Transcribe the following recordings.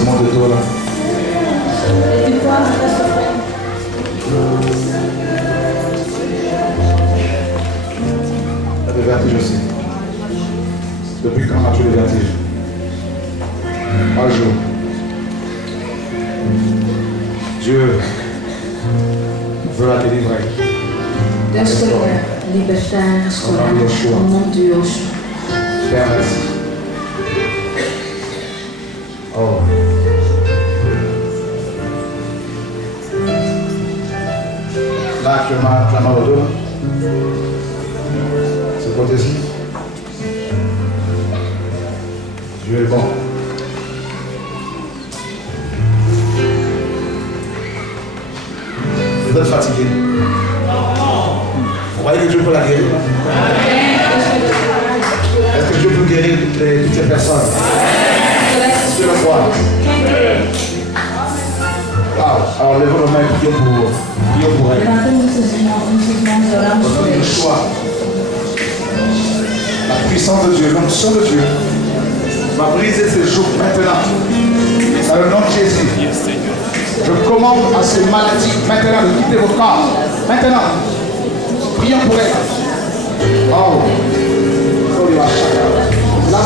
ce monde de toi là. T'as des vertiges aussi. Depuis quand as-tu des vertiges? Un jour. Dieu veut la délivrer. Deus quer libertar, restaurar o nome de Yoshua. Père, merci. Oh. Là, actuellement, la main au dos. Ce côté-ci. Dieu est bon. Vous êtes fatigué. Vous voyez que Dieu peut la guérir? Est-ce que Dieu peut guérir toutes ces personnes? Je le crois. Wow. Alors levons nos mains et prions pour elle. Le choix. La puissance de Dieu, l'onction de Dieu va briser ces jours maintenant. Dans le nom de Jésus. Je commande à ces maladies maintenant de quitter vos corps. Maintenant. Prions pour elle. Oh. Là.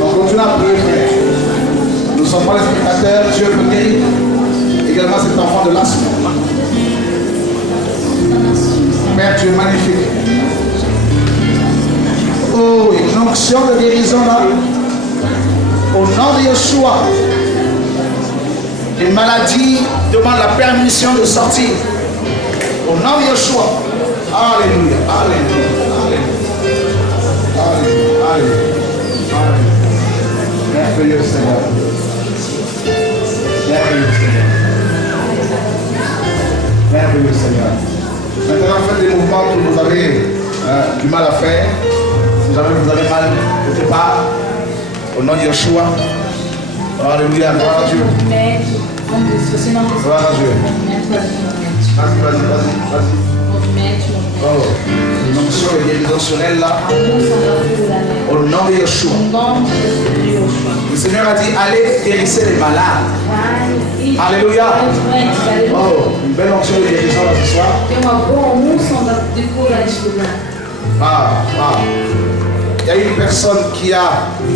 Donc continuez à prier, frère. Nous ne sommes pas les spectateurs. Dieu peut guérir également cet enfant de l'asthme. Père, tu es magnifique. Oh, une onction de guérison là. Au nom de Yeshua. Les maladies demandent la permission de sortir. Au nom de Yeshua. Alléluia. Alléluia. Alléluia. Alléluia. Merveilleux Seigneur. Merveilleux Seigneur. Merveilleux Seigneur. Maintenant, faites des mouvements que vous avez du mal à faire. Si jamais vous avez mal quelque part, au nom de Yeshua. Alléluia. Gloire à Dieu. Gloire à Dieu. Vas-y. Oh, une onction guérisationnelle là. Au nom de Yeshua. Le Seigneur a dit allez guérissez les malades. Alléluia. Oh, une belle onction de guérison là ce soir. Il y a une personne qui a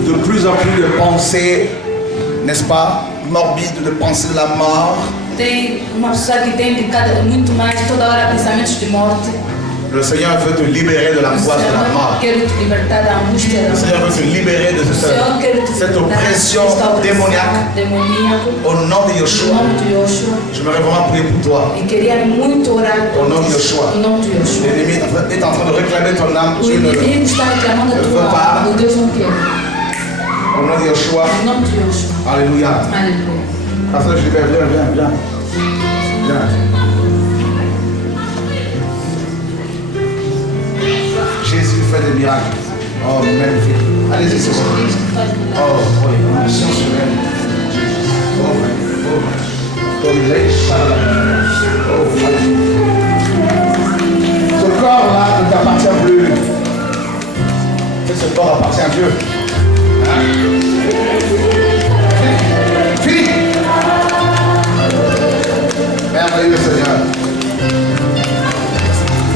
de plus en plus de pensées, n'est-ce pas, morbides, de pensées de la mort. Tem uma pessoa que tem muito mais, toda hora pensamentos de morte. Le Seigneur veut te libérer de l'angoisse de la mort. Quero te libertar da angústia da Le Seigneur veut te libérer de cette oppression démoniaque. Au nom de Yeshua. Je me vraiment prier pour toi. E queria muito orar au nom de Yeshua. L'ennemi est en train de réclamer ton âme. O inimigo está reclamando a tua alma. Deus não quer. Au nom de Yeshua. Alléluia. Alléluia. Pasteur Gilbert, viens. Jésus fait des miracles. Oh, magnifique. Allez-y, c'est ça. Oh, oui, onction sur elle. Oh, ce corps-là ne t'appartient plus. Ce corps appartient à Dieu. Hein? Fini. Merveilleux Seigneur.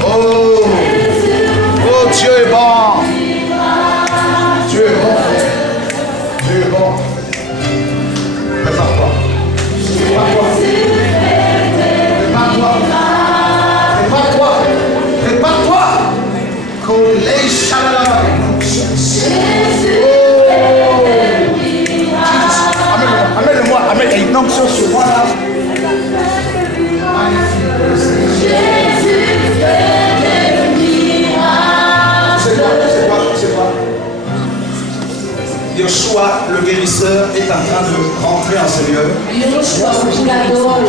Oh, Dieu est bon. Dieu est bon. Dieu est bon. Prépare-toi. Prépare-toi. Collez chalala. Amène-moi. Amène une onction sur moi là. C'est quoi? Yeshua, le guérisseur, est en train de rentrer en ce lieu. Yeshua, o curador,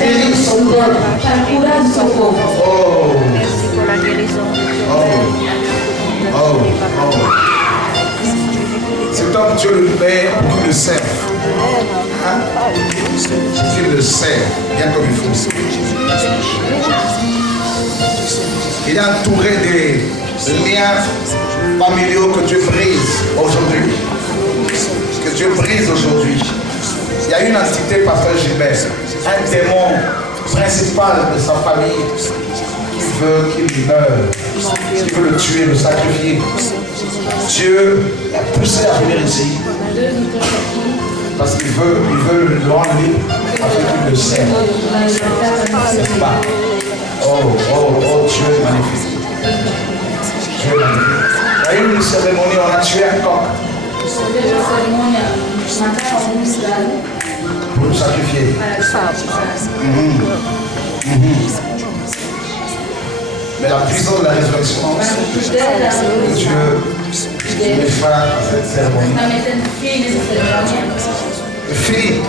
guérir son peuple, para curar son povo. C'est comme Dieu le Père qui le sert. Hein? Dieu le sert bien comme il faut. Il est entouré des liens familiaux que Dieu brise aujourd'hui. Que Dieu brise aujourd'hui. Il y a une entité, pasteur Gilbert, un démon principal de sa famille qui veut qu'il meure, qui veut le tuer, le sacrifier. Dieu l'a poussé à venir ici parce qu'il veut le rendre libre afin qu'il le serve. C'est pas. Oh, Dieu est magnifique. Dieu est magnifique. Il y a eu une cérémonie, on a tué un coq pour le sacrifier. Mais la puissance de la résurrection, Dieu met fin à cette cérémonie. Fini.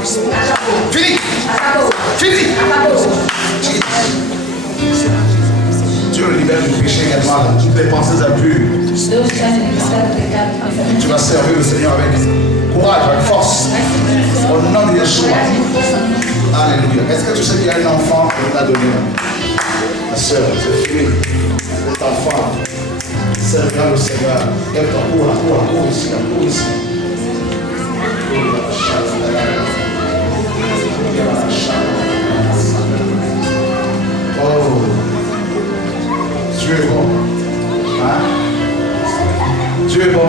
Dieu le libère du péché également, toutes les pensées impures. Tu vas servir le Seigneur avec courage, avec force. Au nom de Yeshua. Alléluia. Est-ce que tu sais qu'il y a un enfant que nous a donné? Ma soeur, c'est fini. Cet enfant servira le Seigneur. Lève-toi, cours ici. Oh, Dieu est bon. Hein? Dieu est bon.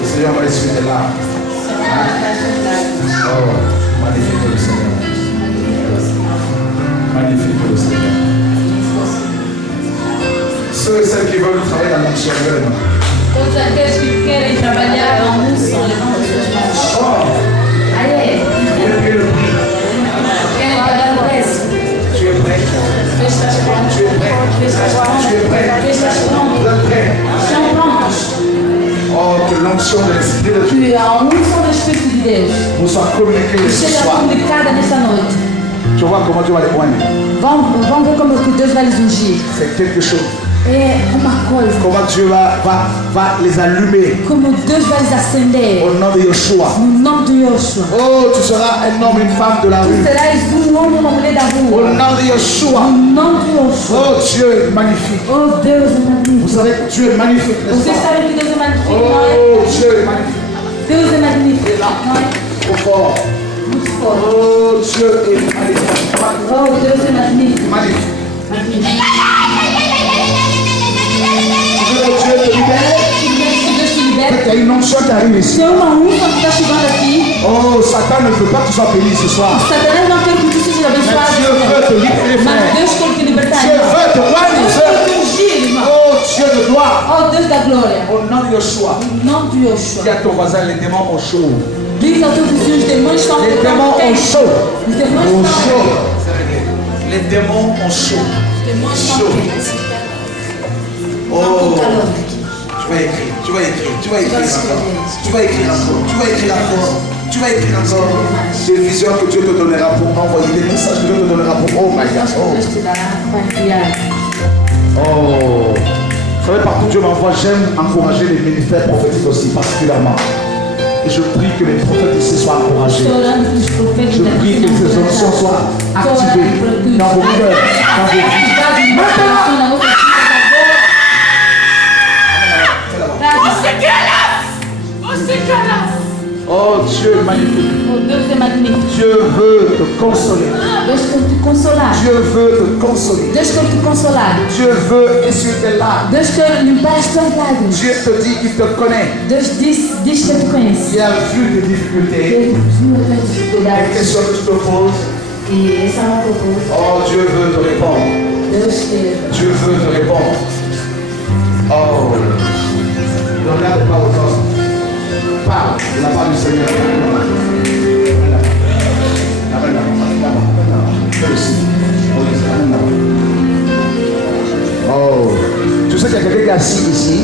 Le Seigneur va essuyer des larmes. Hein? Oh, magnifique le Seigneur. Magnifique le Seigneur. Ceux et celles qui veulent travailler dans l'onction, todos aqueles que querem trabalhar na unção, levantam suas mãos. Aí, querem pagar o preço? Tu es prêt? Estás pronto? Tu es prêt? Estás pronto? Tu es prêt? Estás pronto? Vous êtes prêts? Estão prontos? Oh, que l'onction de l'Esprit de Dieu Que a unção do Espírito de Deus vous soit communiquée ce seja soir. comunicada nesta noite. Tu vois comment Dieu va les poigner. Vamos ver como que Deus vai lhes ungir. C'est quelque chose. É uma coisa. Comment Dieu va les allumer. Como Deus vai lhes acender. Au nom de Yeshua. No nome de Yeshua. Oh, tu seras un homme, une femme de la rue. Serás homem ou uma mulher da Au rua. nom de Yeshua. No nome de Yeshua. Oh, Dieu est magnifique. Oh, Deus é Vous magnífico. savez que Dieu est magnifique, n'est-ce Vocês pas? sabem que Deus é magnífico, não é? Oh, Dieu est magnifique. Deus é magnífico, não é? Trop fort. Muito forte. Oh, Dieu est magnifique. Oh, Deus é magnífico. Magnifique. Magnífico. Tu veux que Dieu te libère? Que Deus te Il libere. y a une onction qui arrive ici. Tem uma unção que está chegando aqui. Oh, Satan ne veut pas que tu sois béni ce soir. Satanás não quer que tu seja Mais abençoado. Dieu veut te libérer, Mas frère. Deus quer te libertar, Dieu irmão. veut te Deus guérir. quer te ungir, irmão. Oh, Dieu de gloire. Oh, Deus da glória. Au nom de Yeshua. Em nome de Dis Yeshua. à ton voisin, les démons ont chaud. Diz ao teu vizinho, os demônios estão Les démons ont quentes. chaud. Os demônios Ont estão chaud. quentes. Les démons ont chaud. Os demônios estão Chaud. quentes. Oh, Estão com calor. tu vas écrire encore. Tu vas écrire encore. Des visions que Dieu te donnera pour envoyer, des messages que Dieu te donnera pour. Oh my God. Deus te dará para enviar. Oh. Vous savez, partout Dieu m'envoie, j'aime encourager les ministères prophétiques aussi, particulièrement. Et je prie que les prophètes ici soient encouragés. Estou orando que os profetas Je da prie que ces onctions soient activées dans vos cœurs, dans vos vies. Maintenant, oh Dieu est magnifique. Oh, Deus é magnífico. Dieu veut te consoler. Deus quer te consolar. Dieu veut te consoler. Deus quer te consolar. Dieu veut essuyer tes larmes. Deus quer limpar as tuas lágrimas. Dieu te dit qu'il te connaît. Deus diz que te conhece. Il a vu tes difficultés, Ele viu as les dificuldades. questions que tu te poses. E essa é uma proposta. Oh, Dieu veut te répondre. Deus quer. Dieu veut te répondre. Oh, ne regarde pas aux hommes. Parle de la part du Seigneur. Oh, tu sais qu'il y a quelqu'un qui est assis ici.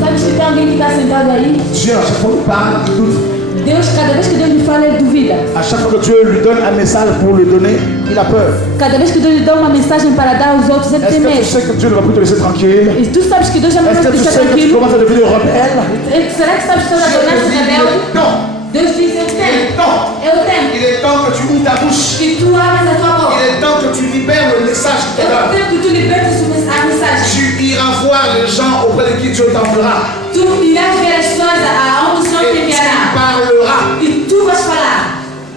Sabe se tem alguém que está sentado aí? Dieu, à chaque fois qu'il parle, il doute. Deus, cada vez que Deus lhe fala, ele duvida. À chaque fois que Dieu lui donne un message pour le donner, il a peur. Cada vez que Deus lhe dá uma mensagem para dar aos outros, ele Est-ce tem que tu medo. sais que Dieu ne va plus te laisser tranquille? E tu sabes que Deus já não Est-ce vai que te tu deixar sais que tu tranquilo? commences à devenir rebelle? Será que sabes que estás a tornar-se rebelde? Non, Deus diz: eu Il tenho. est temps. Eu tenho. Il est temps que tu ouvres ta bouche. Que tu abras a tua boca. Il est temps que tu libères le message qui É te o donne. tempo que tu libertas a mensagem. Tu iras voir les gens auprès de qui Dieu t'enverra. Tu irás ver as pessoas aonde o Senhor te Et tu enviará. parleras. E tu vais falar.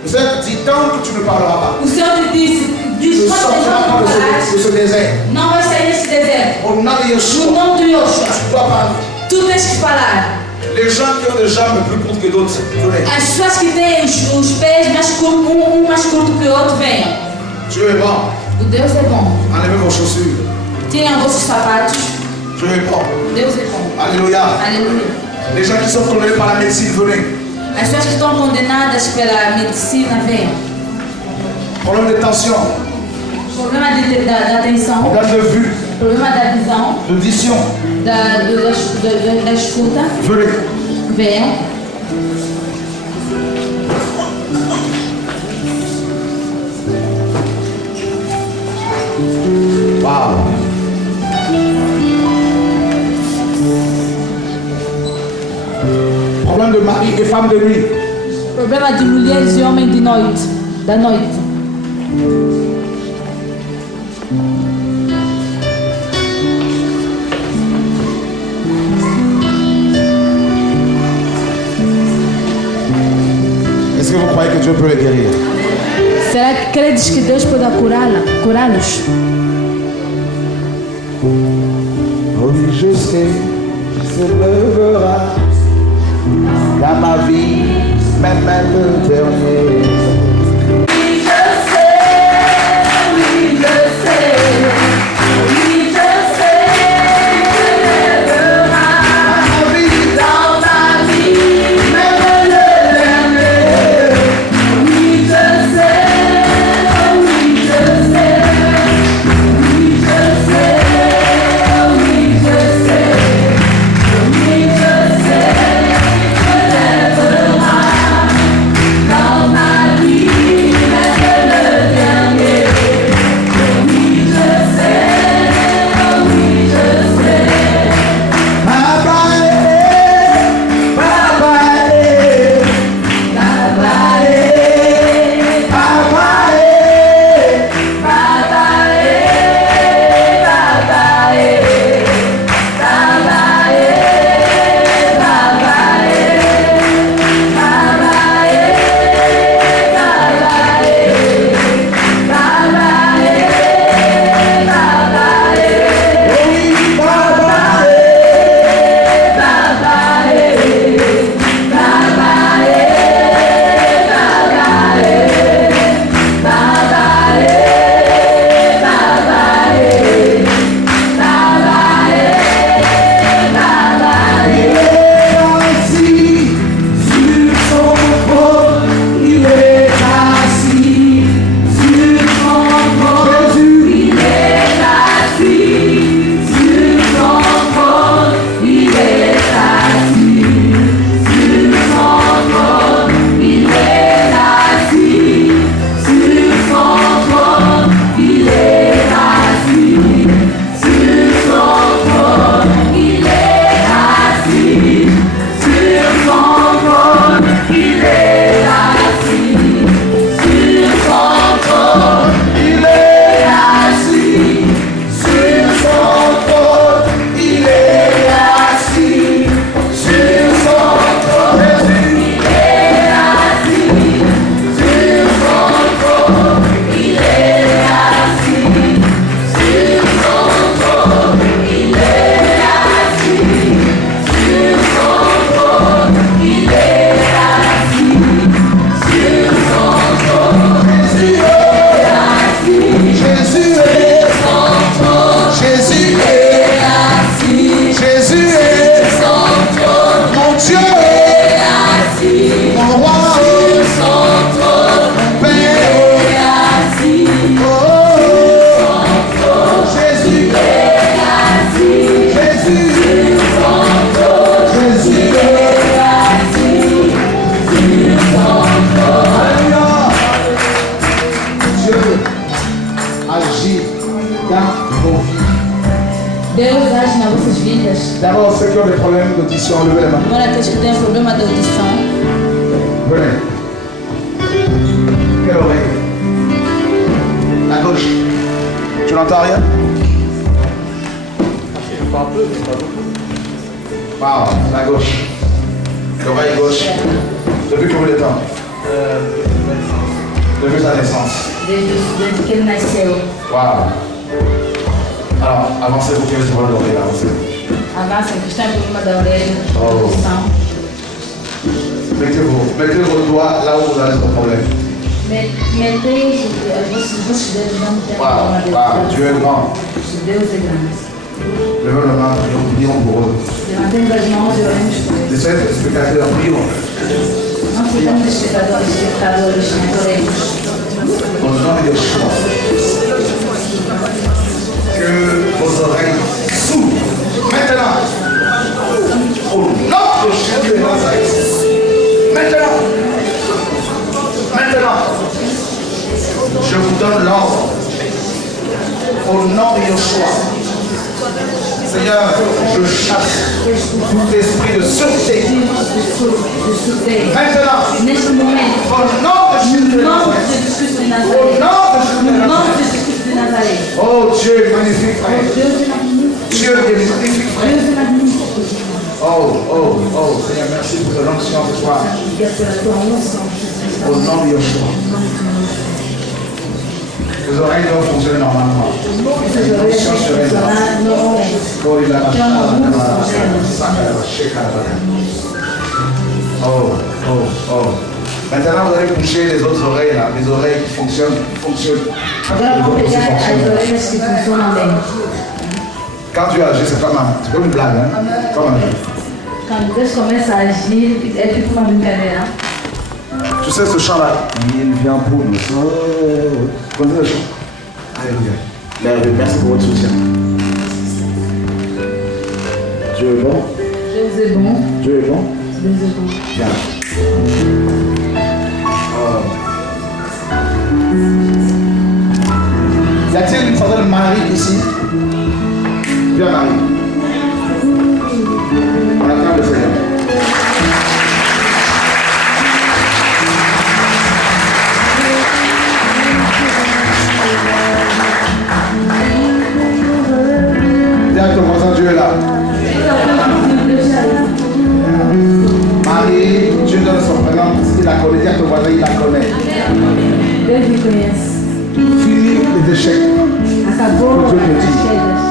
Le Seigneur te dit tant que tu ne parleras pas. O Senhor te disse: Tu ne diz quantas sortiras pas vezes de tu ce désert. não vai sair desse deserto. Au nom de No Yeshua, nome de Yoshua. tu dois parler. Tu tens que falar. Les gens qui ont des jambes plus courtes que d'autres, venez. As pessoas que têm os pés mais curtos, um mais curto que o outro, venham. Dieu est bon. O Deus é bom. Enlevez vos chaussures. Tirem vossos sapatos. Dieu est bon. Deus é bom. Alléluia. Aleluia. Les gens qui sont condamnés par la médecine, venez. As pessoas que estão condenadas pela medicina, venham. Problème de tension, Problema da atenção, problème de vue, problema da visão, d'audition, da escuta, venez. venham. Wow. Problème de mari et femme de nuit. Problema de mulheres e homens de noite, da noite. Est-ce que vous croyez que Dieu peut les guérir? Será que credes que Deus pode curá-los? Oui, je sais, se lèvera dans ma vie, même le dernier. Oui, je sais, oui, je sais, oui, je sais, que lèvera dans ma vie, même le dernier. Oui, je sais, oui, je sais, oui, je sais, oui, je sais, oui, je sais, que lèvera dans ma vie, même le dernier. Oui, je sais, oui, je sais. Deus age nas vossas vidas. D'abord, ceux qui ont des problèmes d'audition, levez les mains. Agora aqueles que têm problema de audição. Venez. Quelle oreille? La gauche. Tu n'entends rien? Pas un peu, mais pas beaucoup. Wow, la gauche. L'oreille gauche. Depuis combien de temps? Depuis sa naissance. Desde que ele nasceu. Wow. Alors, avancez vous qui avez sur l'oreille, avancez. Avança, que está em cima da orelha. Oh. Posição. Mettez vos doigts là où vous avez ce problème. Mettez os vossos dedos não tem Wow, problema de wow, Dieu est grand. Deus é grande. Levez la main, prions pour eux. Levantemos as mãos e oremos por eles. Les sept spectateurs, prions. Não sejamos espectadores, mas oremos. Au nom de Yeshua. Que vos oreilles s'ouvrent. Maintenant. Au nom de Jésus de Nazareth. Maintenant. Maintenant. Je vous donne l'ordre. Au nom de Yeshua. Seigneur, je chasse tout esprit de sûreté. Maintenant. Neste momento. Au nom de Jésus de No nome de Nazareth. Jesus Cristo de Au Nazaré. nom de Jésus de No nome de Nazareth. Jesus Cristo de Nazaré. Oh Dieu est magnifique, frère. Deus é magnífico. Dieu est magnifique, frère. Deus é magnífico. Oh, Seigneur, merci pour ton onction ce soir. Obrigado pela tua unção, Jesus. Au nom de Yeshua. Les oreilles doivent fonctionner normalement. Essas orelhas têm que funcionar normalmente. Oh, il a la Chama muito Oh. Maintenant, vous allez boucher les autres oreilles là. Les oreilles qui fonctionnent. Agora Les vamos autres aussi pegar as fonctionnent. orelhas que funcionam bem. Quand tu agis, c'est comme une blague, hein? Comme un jeu. Quando Deus começa a agir, é tipo uma brincadeira. Tu sais ce chant-là? Il vient pour nous. Vous connaissez le chant? Alléluia. Merci pour votre soutien. Dieu est bon. Deus é bom. Dieu est bon. Deus é bom. Bien. Y a-t-il une certaine Marie ici? Viens Marie. On acclame le Seigneur. Dis à ton voisin, Dieu est là. Marie, Dieu donne son prénom, il la connaît. Dis à ton voisin, il la connaît. Deus me conhece. Fini les échecs. Acabou Deus te as diz. quedas.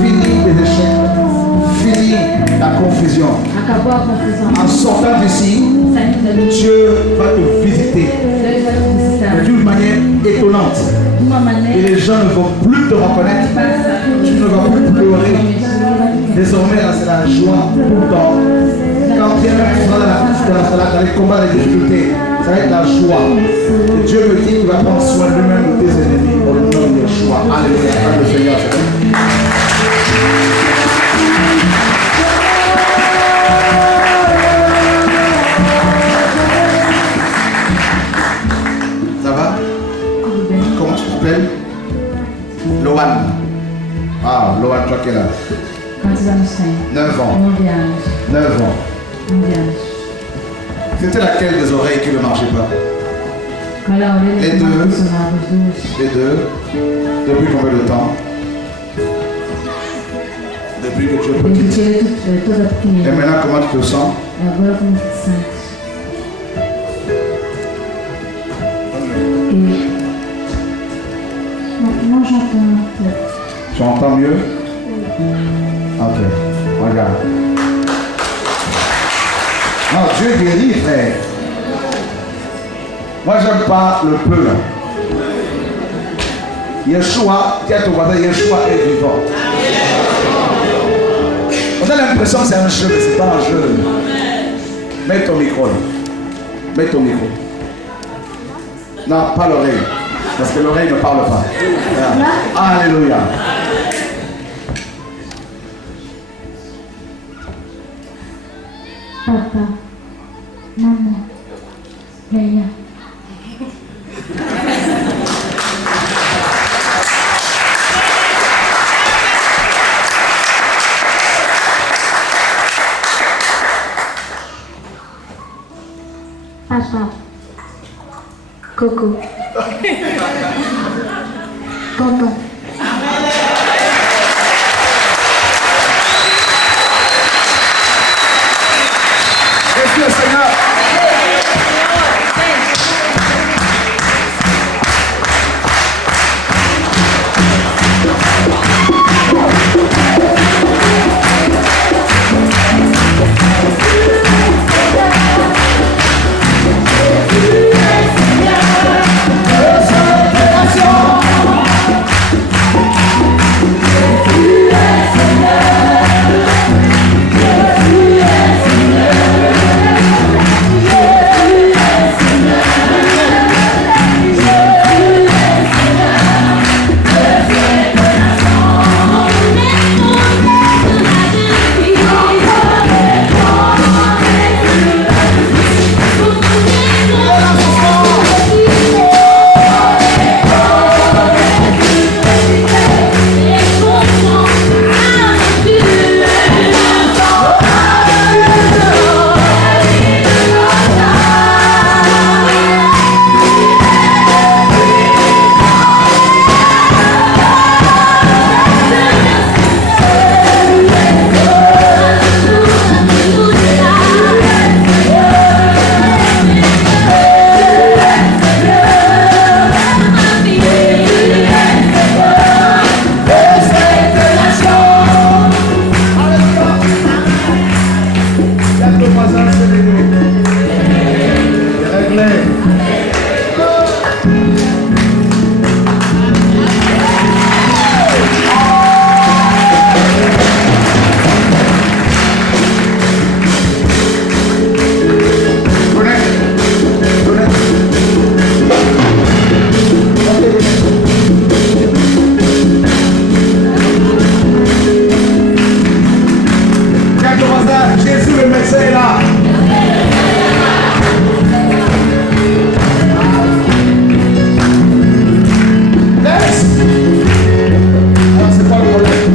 Fini les échecs. Fini la confusion. Acabou a confusão. En sortant d'ici, Saindo dali, Dieu va te visiter Deus vai te visitar. d'une manière étonnante. De uma Et maneira les gens ne vont plus te reconnaître. que passa. Tu ne vas plus pleurer. Désormais, là, c'est la joie pour toi. Quand bien même tu seras dans les combats, les difficultés, ça va être la joie. Et Dieu me dit qu'il va prendre soin lui-même de tes ennemis. Au nom de Yeshua. Alléluia. Acclame le Seigneur. Ça va? Tudo bem? Comment tu t'appelles? Loan. Ah, Loan, toi qui es là. Quantos anos tem? 9 ans. 9 anos. 9 ans. 9 anos. C'était laquelle des oreilles qui ne marchait pas? Qual é a orelha Les que não deux. funcionava? As duas. Les deux. Depuis combien de temps? Depuis que tu es Desde petite. que ele é toda Et pequenina. maintenant, comment tu te sens? E agora como te sentes? E... Não j'entends. Tu entends mieux? Ok. Regarde. Non, Dieu guérit, frère. Moi, j'aime pas le peu. Là. Yeshua, dis à ton voisin, Yeshua est vivant. On a l'impression que c'est un jeu, mais c'est pas un jeu. Mets ton micro là. Mets ton micro. Non, pas l'oreille. Parce que l'oreille ne parle pas. Voilà. Alléluia. Papa, maman, venha. Papa, Coco. Tonton. Merci le Seigneur. Jésus le médecin est là. Laisse. Alors c'est pas le problème.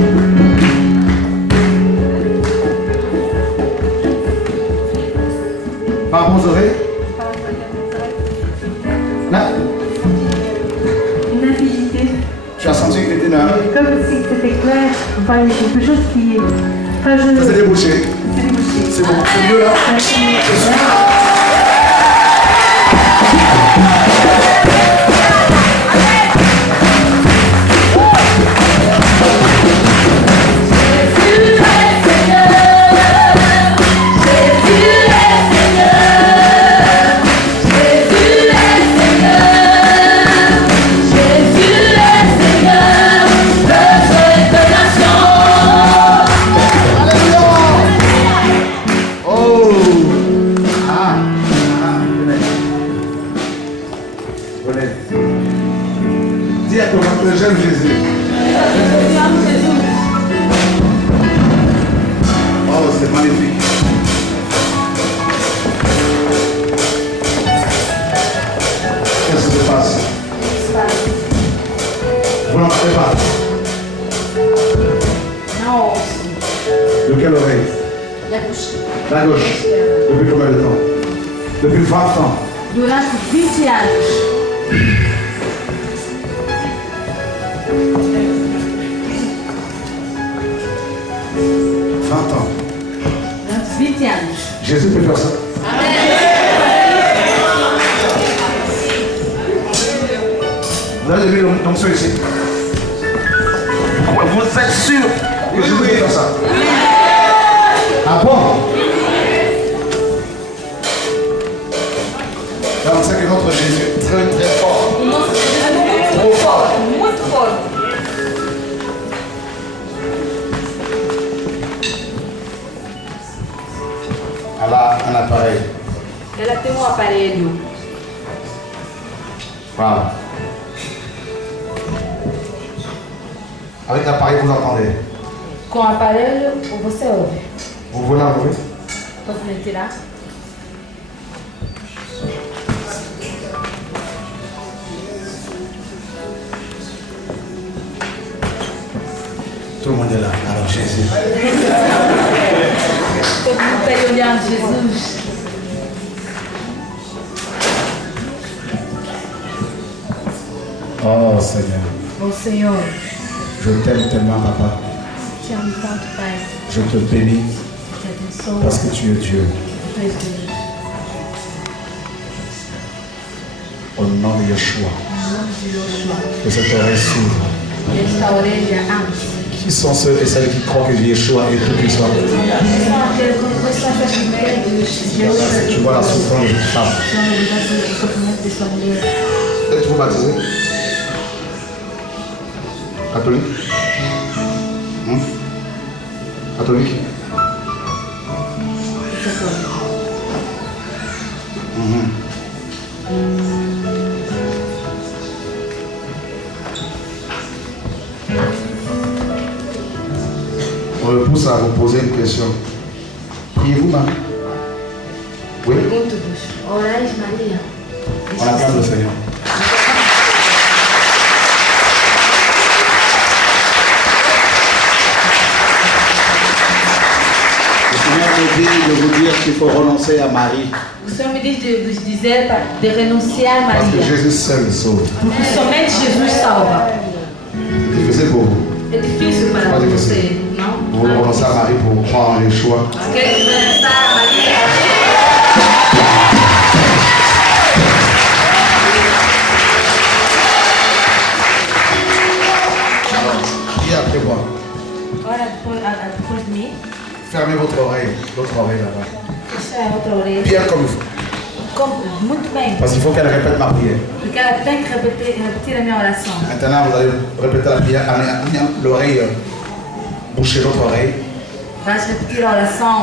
Par vos oreilles. Là. Une avidité. Tu as senti que tu étais là. Comme si c'était clair. Enfin, il y a quelque chose qui est. Enfin, je... Ça s'est débouché. C'est débouché. C'est bon. C'est mieux là. Je suis là. Dis à ton frère, j'aime Jésus. Oh, c'est magnifique. Qu'est-ce qui se passe? Vous n'entendez pas? Non. De quelle oreille? La bouche. La gauche. Depuis combien de temps? Depuis 20 ans. Durante 20 anos. Durante 20 anos. Jésus peut faire ça. Vous avez vu l'onction ici? Vous êtes sûr que Jésus peut faire ça? Ah bon? Donc c'est que notre Jésus est très très fort. Trop fort. Muito fort. Elle a un appareil. Ela tem aparelho. Wow. Avec l'appareil, vous entendez? Com o aparelho, você ouve. Vous voulez l'enlever? Posso me tirar? Tout le monde est là. Alors Jésus. Todo mundo está aí olhando Jesus. Oh Seigneur, Oh Senhor, je t'aime tellement, papa. te amo tanto, Pai. Je te bénis Te abençoo. parce que tu es Dieu. Tu és Deus. Au nom de Yeshua, Em nome de Yoshua. que cette oreille s'ouvre. E esta orelha abre. Qui sont ceux et celles qui croient que Yeshua est tout puissant? São aqueles que creem que Deus Tu vois la souffrance de cette femme. o sofrimento dessa mulher. Êtes-vous baptisé? Catholique? Catholique? On me pousse à vous poser une question. Priez-vous, Marie? Oui? Pergunto-vos, orais Maria? On acclame le Seigneur. Le Seigneur me dit de vous dire qu'il faut renoncer à Marie. O Senhor me diz de vos dizer de renunciar a Parce que Maria. Jésus seul sauve. Porque somente Jesus salva. C'est difficile pour vous. É difícil para Pas você, difficile. não? Vous renoncez à Marie pour croire en Yeshua. Quer renunciar a Maria? Priez après moi. Ora depois de mim, Fermez votre oreille, l'autre oreille là-bas. fecha a outra orelha. Bien comme il faut. Muito bem, Parce qu'il faut qu'elle répète ma prière. porque ela tem que repetir a minha oração. Maintenant, vous allez répéter la prière en ayant l'oreille bouchée, l'autre oreille. Vais repetir a oração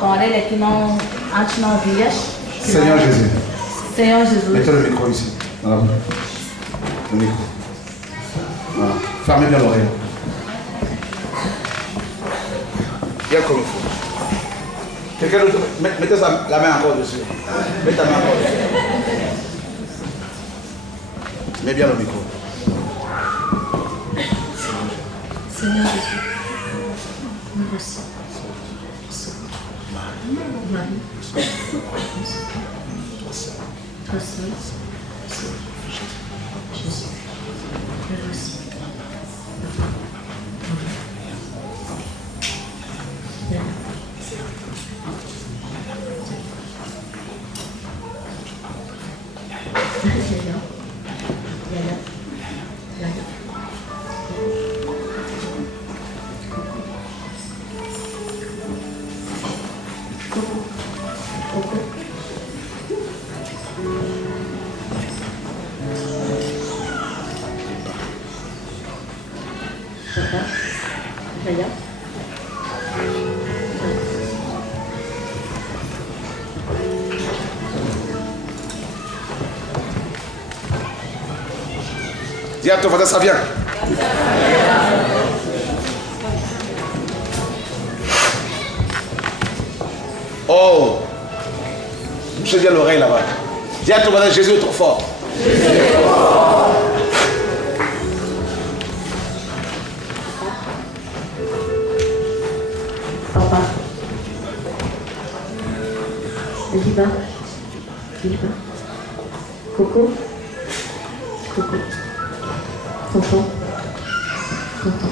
com a orelha que não, antes não ouvias. que Seigneur não- Jésus, Senhor Jesus. mettez le micro ici, dans la bouche. Le micro. Voilà. Fermez bien l'oreille. Bien comme il faut. Quelqu'un d'autre, mettez la main encore dessus. Mettez ta main encore dessus. Mets bien le micro. Senhor Jesus. Você. Maria. Você. Jesus. É você. Dis à ton voisin, ça vient. Oh, bouchez bien l'oreille là-bas. Dis à ton voisin, Jésus est trop fort. Papa. Liba. Liba. Coco. Coco. Tonton. Tonton.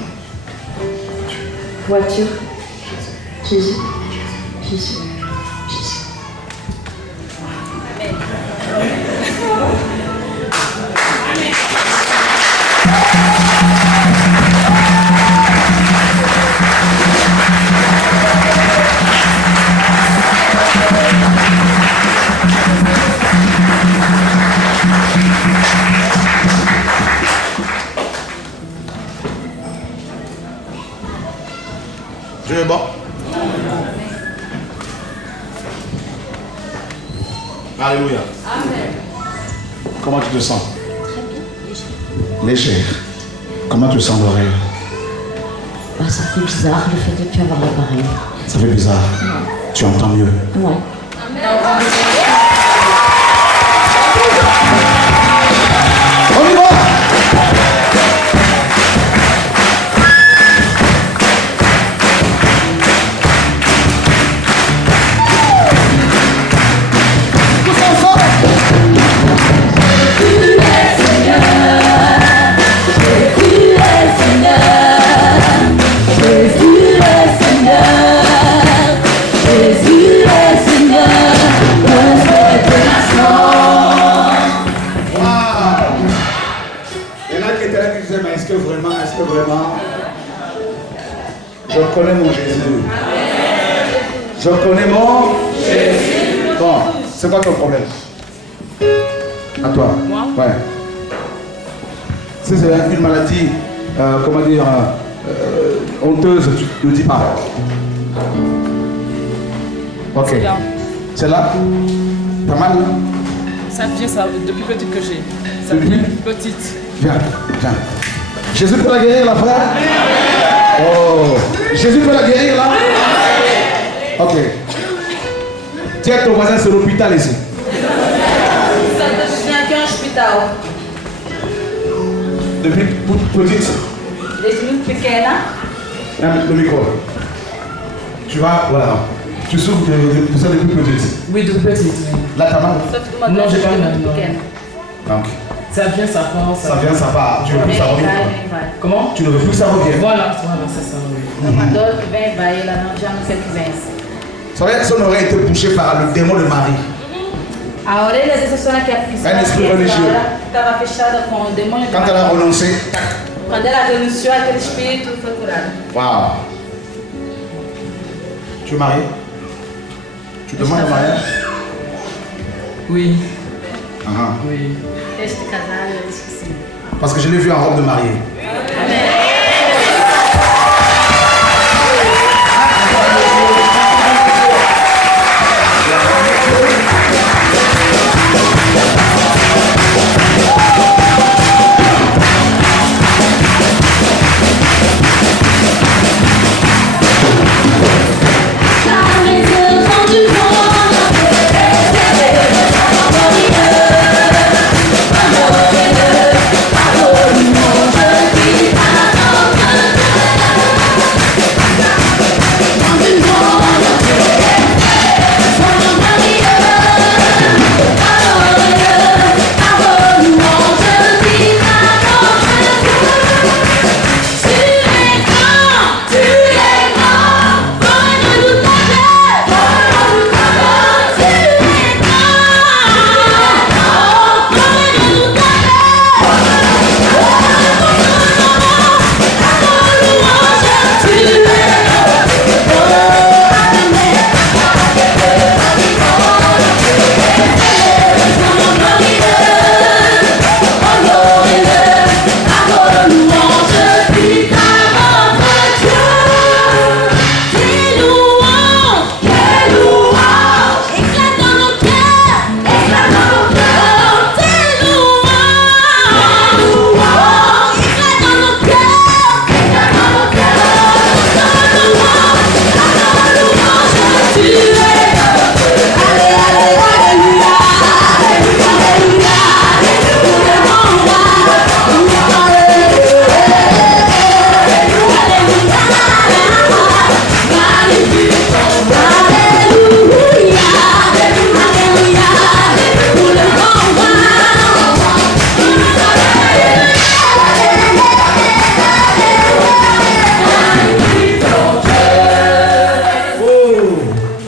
Voiture. Jésus. Jésus. Jésus. Dieu est bon. Alléluia. Amém. Comment tu te sens? Léger. Comment tu sens l'oreille? Bah, ça fait bizarre le fait de ne plus avoir l'appareil. Ça fait bizarre. Tu entends mieux. Ouais. On y va! Tous ensemble! connais mon Jésus. Je connais mon Jésus. Bon, c'est quoi ton problème? À toi. Moi? Ouais. Si c'est une maladie, comment dire, honteuse, tu ne dis pas. Ok. C'est là. C'est là? T'as mal? Ça vient ça, depuis petite que j'ai. Ça Depuis? vient petite. Viens, viens. Jésus peut la guérir, la frère? Oh. Jésus peut la guérir, là? Ok. Tiens, ton voisin, c'est l'hôpital ici. Je viens aqui ao hospital. Depuis petite, Desde muito pequena. le micro. Tu vas, voilà. Tu souffres de ça depuis petite. Oui, depuis petite. Là, t'as mal? Sofro de uma Não, dor j'ai desde pas mal, muito non. pequena. Donc, Ça vient, ça part, ça vient, ça part. Tu ne veux plus que ça Vem, revienne. vai, vem, vai. Comment? Tu ne veux plus que ça revienne. Voilà, c'est ça, oui. É uma dor que vem e vai, ela não, já não sei o que vence. Ça veut dire que son oreille été touchée par le démon de Marie. A orelha dessa senhora que É espírito religioso. estava fechada com o demônio de Quand elle a Maria. renoncé, tac. Quando ela renunciou, aquele espírito foi curado. Waouh. Tu es marié? Tu demandes le mariage? Oui, Ah, oui. Este casal, eu disse que sim. parce que je l'ai vu en robe de mariée.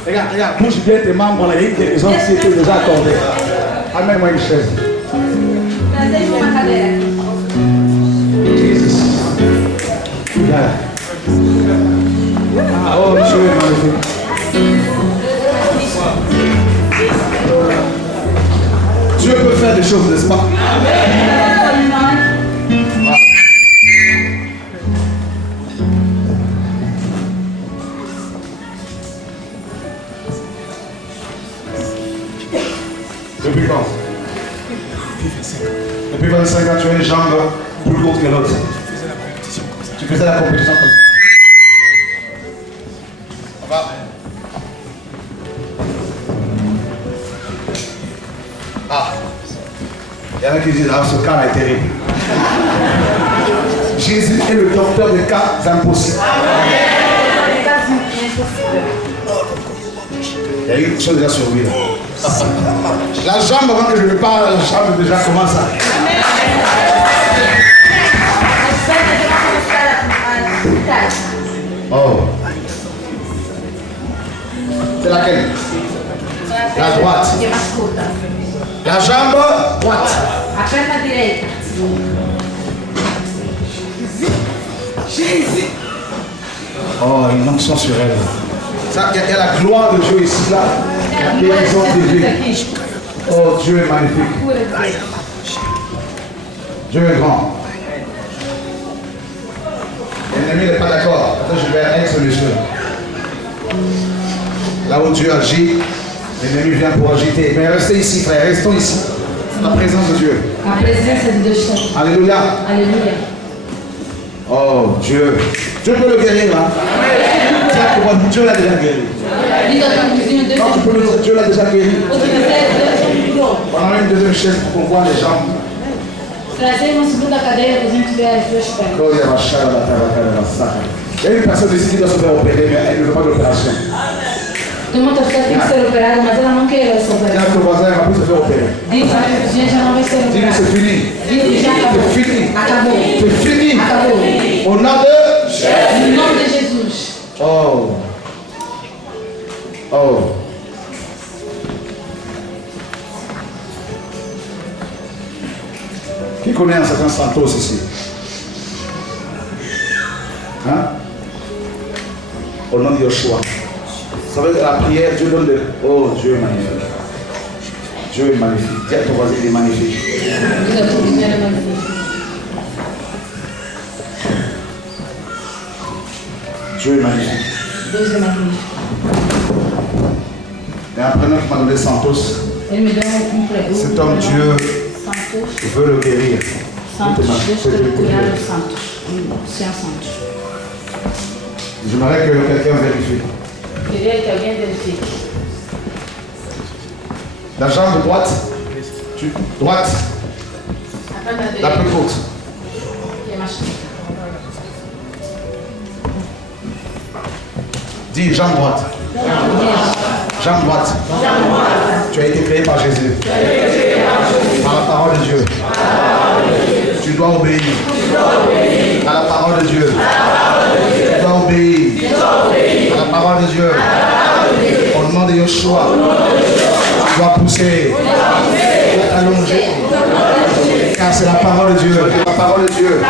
Regarde, bouge bien tes membres, il y a une guérison qui était déjà accordée. Amène-moi une chaise. Trazei uma cadeira aqui. Jesus. Yeah. Oh, Dieu est magnifique. Dieu peut faire des choses, n'est-ce pas? Depuis quand? Depuis 25 ans, tu as une jambe plus courte que l'autre. Tu faisais la compétition comme ça. On va. Ah. Il y en a qui disent, ah, ce cas est terrible. Jésus est le docteur des cas impossibles. Il y a une chose déjà sur lui là. La jambe, avant que je ne parle, la jambe déjà commence à. Oh. C'est laquelle? La droite. Que é mais curta. La jambe droite. A perna direita. Jésus. Oh, une onction sur elle. Il y a la gloire de Dieu ici, là. La guérison divine. Oh, Dieu est magnifique. Dieu est grand. L'ennemi n'est pas d'accord. Attends, je vais être solution. Là où Dieu agit, l'ennemi vient pour agiter. Mais restez ici, frère. Restons ici. La présence de Dieu. A presença de Deus está aqui. Alléluia. Aleluia. Oh, Dieu. Dieu peut le guérir, hein? Tiens, Dieu l'a déjà guéri. Diz ao teu vizinho, Deus Non, tu peux le dire, Dieu l'a déjà guéri. Outra vez, Deus te curou. On a une deuxième chaise pour qu'on voit les jambes. Trazer uma segunda cadeira para a gente ver as duas pernas. Oh, il y a ma chère, la terre, la terre, la sac. Il y a une personne ici qui doit se faire opérer, mais elle ne veut pas d'opération. Tem uma pessoa que tem que ser operada, mas ela não quer essa Tiens, operação. ton voisin, elle va plus se faire opérer. Diz a minha vizinha, já não vai ser Dis-lui, operada. c'est fini. Diz, já acabou. C'est fini. Acabou. C'est fini. Acabou. Au nom de... No nome de Jesus. Oh. Oh. Qui connaît un certain Santos ici? Hein? Au nom de Yoshua. Vous savez que la prière, Dieu donne le... Oh, Dieu est magnifique. Dieu est magnifique. Dis à ton voisin, il est magnifique. Diz a tua vizinha, ela é magnífica. Dieu est magnifique. Deus é magnífico. Et un prénom qui m'a donné Santos, Ele me deu um cet homme, Dieu Santos. veut le guérir. Santos. Deus quer curar o Santos. Senhor Santos. J'aimerais que quelqu'un vérifie. Queria que alguém verifique. La jambe droite, droite, A perna la dele plus courte. que é mais curta. Dis jambe droite. Jambe droite. Tu as été créé par Jésus. Par la parole de Dieu. Tu dois obéir. À la parole de Dieu. Tu dois obéir. À la parole de Dieu. Au nom de Yoshua. Tu dois pousser. Tu dois t'allonger. Car c'est la parole de Dieu. La parole de Dieu.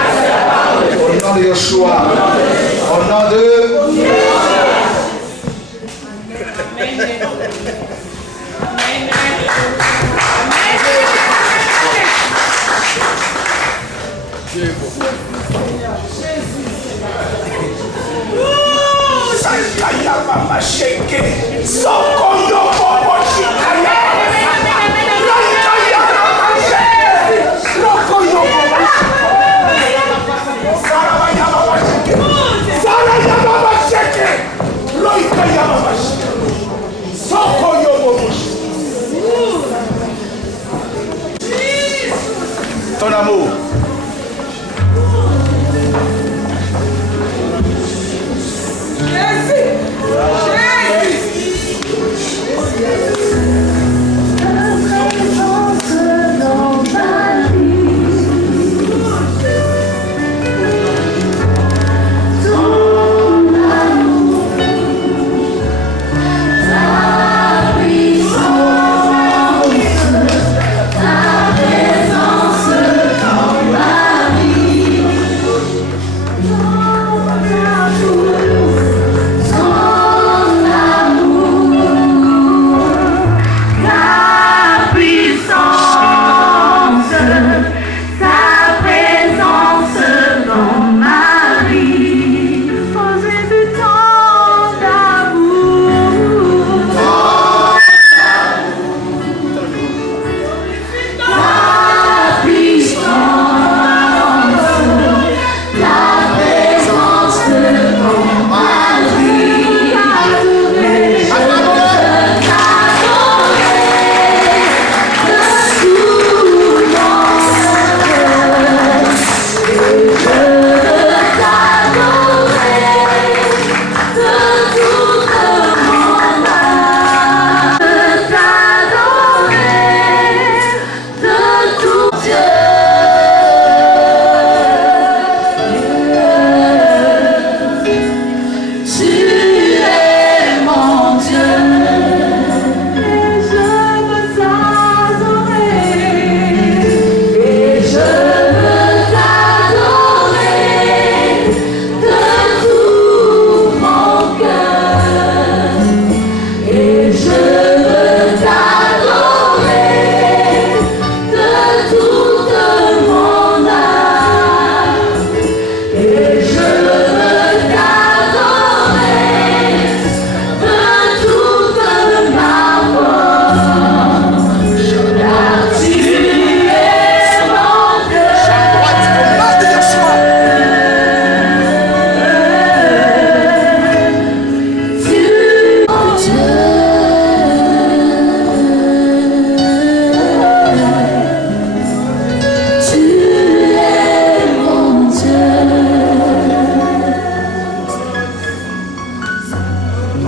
Au nom de Yoshua. Au nom de... Ton amour.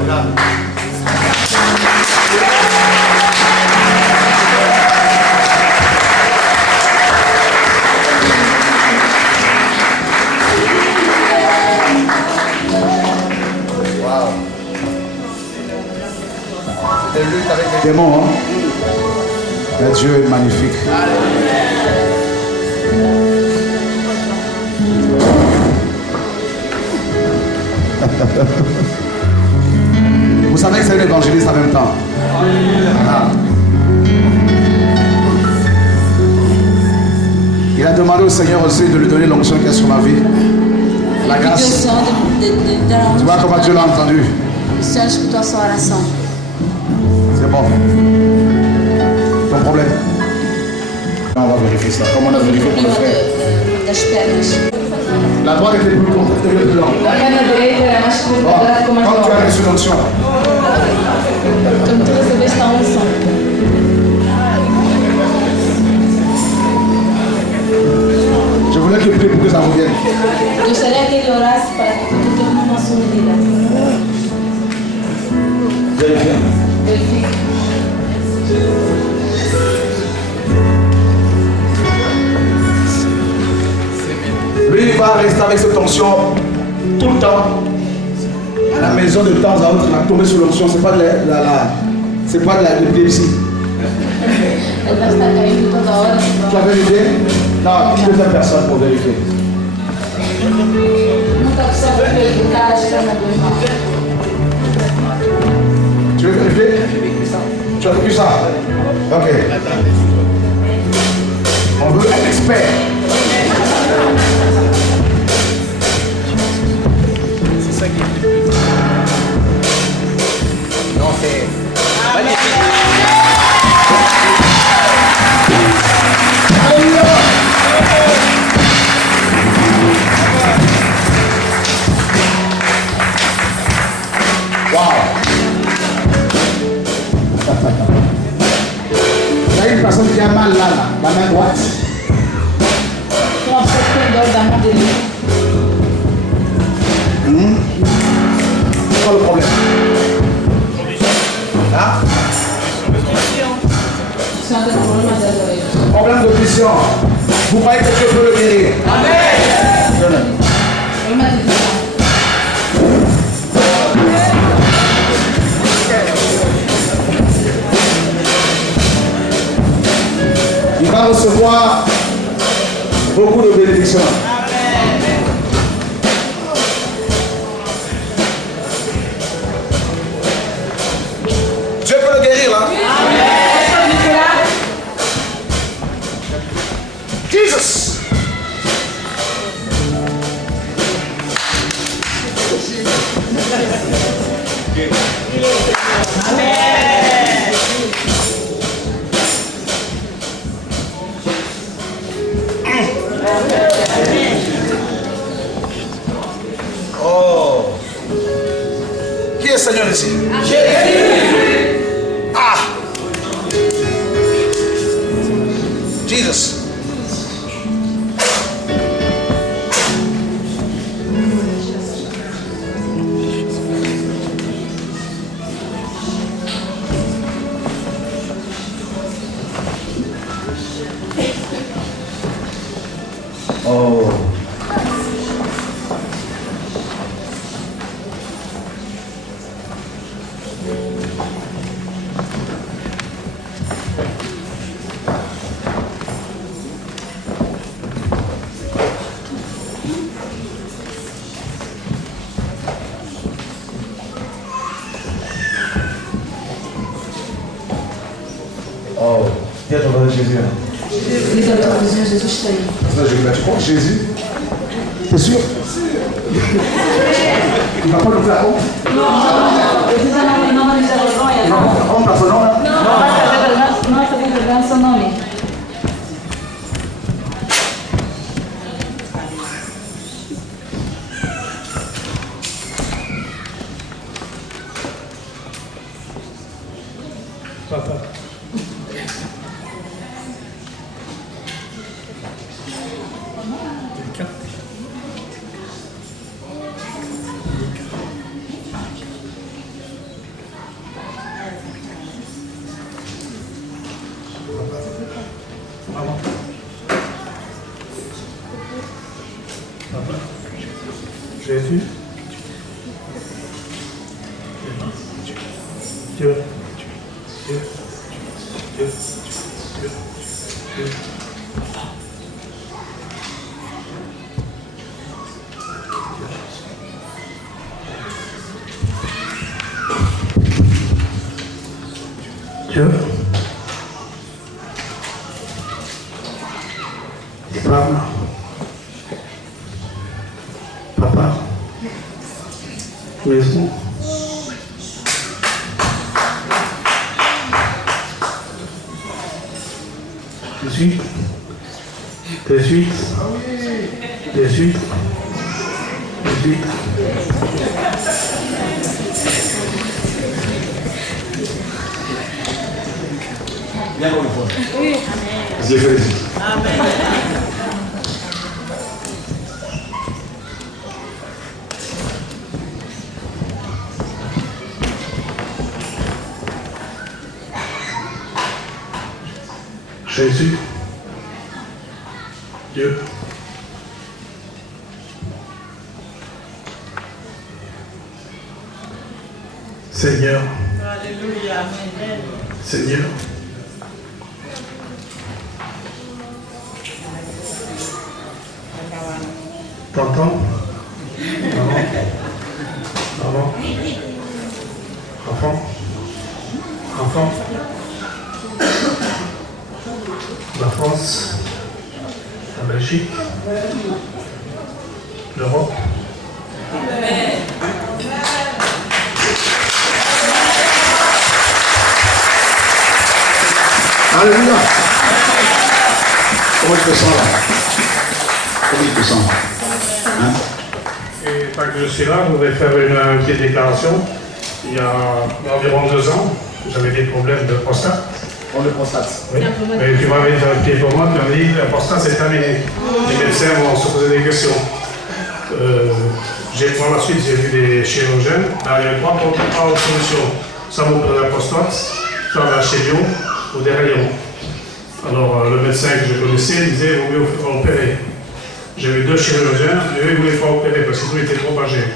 formidable. Wow. C'était lutte avec les démons, hein? Mais Dieu est magnifique. Vous savez que c'est un évangéliste en même temps. Ah. Il a demandé au Seigneur aussi de lui donner l'onction qui est sur ma vie. La grâce. Tu vois comment Dieu l'a entendu. O Senhor escutou a sua oração. C'est bon. Ton problème. On va vérifier ça. Comment on a vérifié pour le frère? Das pernas. La droite était plus courte, était plus longue. A perna direita era mais curta, agora ficou mais Quand tu as longa. reçu l'onction, Quando tu recebeste a unção. je voulais te prier pour que ça revienne. Gostaria que ele orasse para que tudo tenha uma sua vida. Vérifiez. Verifique. Lui, il va rester avec cette onction tout le temps. À la maison, de temps à autre, il va tomber sur l'onction. C'est pas de l'épilepsie. Ele vai estar caindo toda hora. Tu as vérifié? Non, une deuxième personne pour vérifier. Nunca precisa verificar as pernas do irmão. Tu veux vérifier? Tu as vécu ça? Ok. On veut un expert. C'est ça qui est le plus. Non, c'est magnifique. Wow. Il y a une personne qui a mal là, la main droite. Tem uma pessoa que tem dor da mão dele. C'est quoi le problème? Hein? O senhor tem problema das orelhas. Problème d'audition. Vous croyez que Dieu peut le guérir? Amen. Problema de visão. Il va recevoir beaucoup de bénédictions. Dieu peut le guérir là. Jesus. Oh. Qui est Seigneur ici? Jésus. Ah. Jesus. Oh. Oh. Dis à ton frère Jésus. Diz ao teu vizinho, Jesus está aí. Tu crois Jésus? T'es sûr? Il va pas nous faire honte? Precisa não nos dar vergonha, Il va não. pas faire honte à son nom là? Não vai fazer vergonha, não vai fazer vergonha seu nome. Papa. Dieu. Dieu. Dieu. Dieu. Dieu. Dieu. Femme. Papa. Maison. Des 18. Bien pour le fond. Oui. Dieu félicite. Amen. Jésus, Dieu, Seigneur, Alléluia, Amen. Seigneur, t'entends? Maman, enfant, la France, la Belgique, l'Europe. Alléluia. Comment il te sens là? Comment il te sens? Hein? Et tant que je suis là, je voudrais faire une petite déclaration. Il y a environ 2 ans, j'avais des problèmes de prostate. On le constate. Oui. Mais tu m'avais dit un pied pour moi, tu m'as dit la prostate c'est terminé. Les médecins vont se poser des questions. Par la suite, j'ai vu des chirurgiens. Il y avait 3 solutions. Soit vous prenez la prostate, soit la chimio ou des rayons. Alors le médecin que je connaissais disait il vaut mieux opérer. J'ai vu 2 chirurgiens, mais eux ne voulaient pas opérer parce qu'ils étaient trop âgés.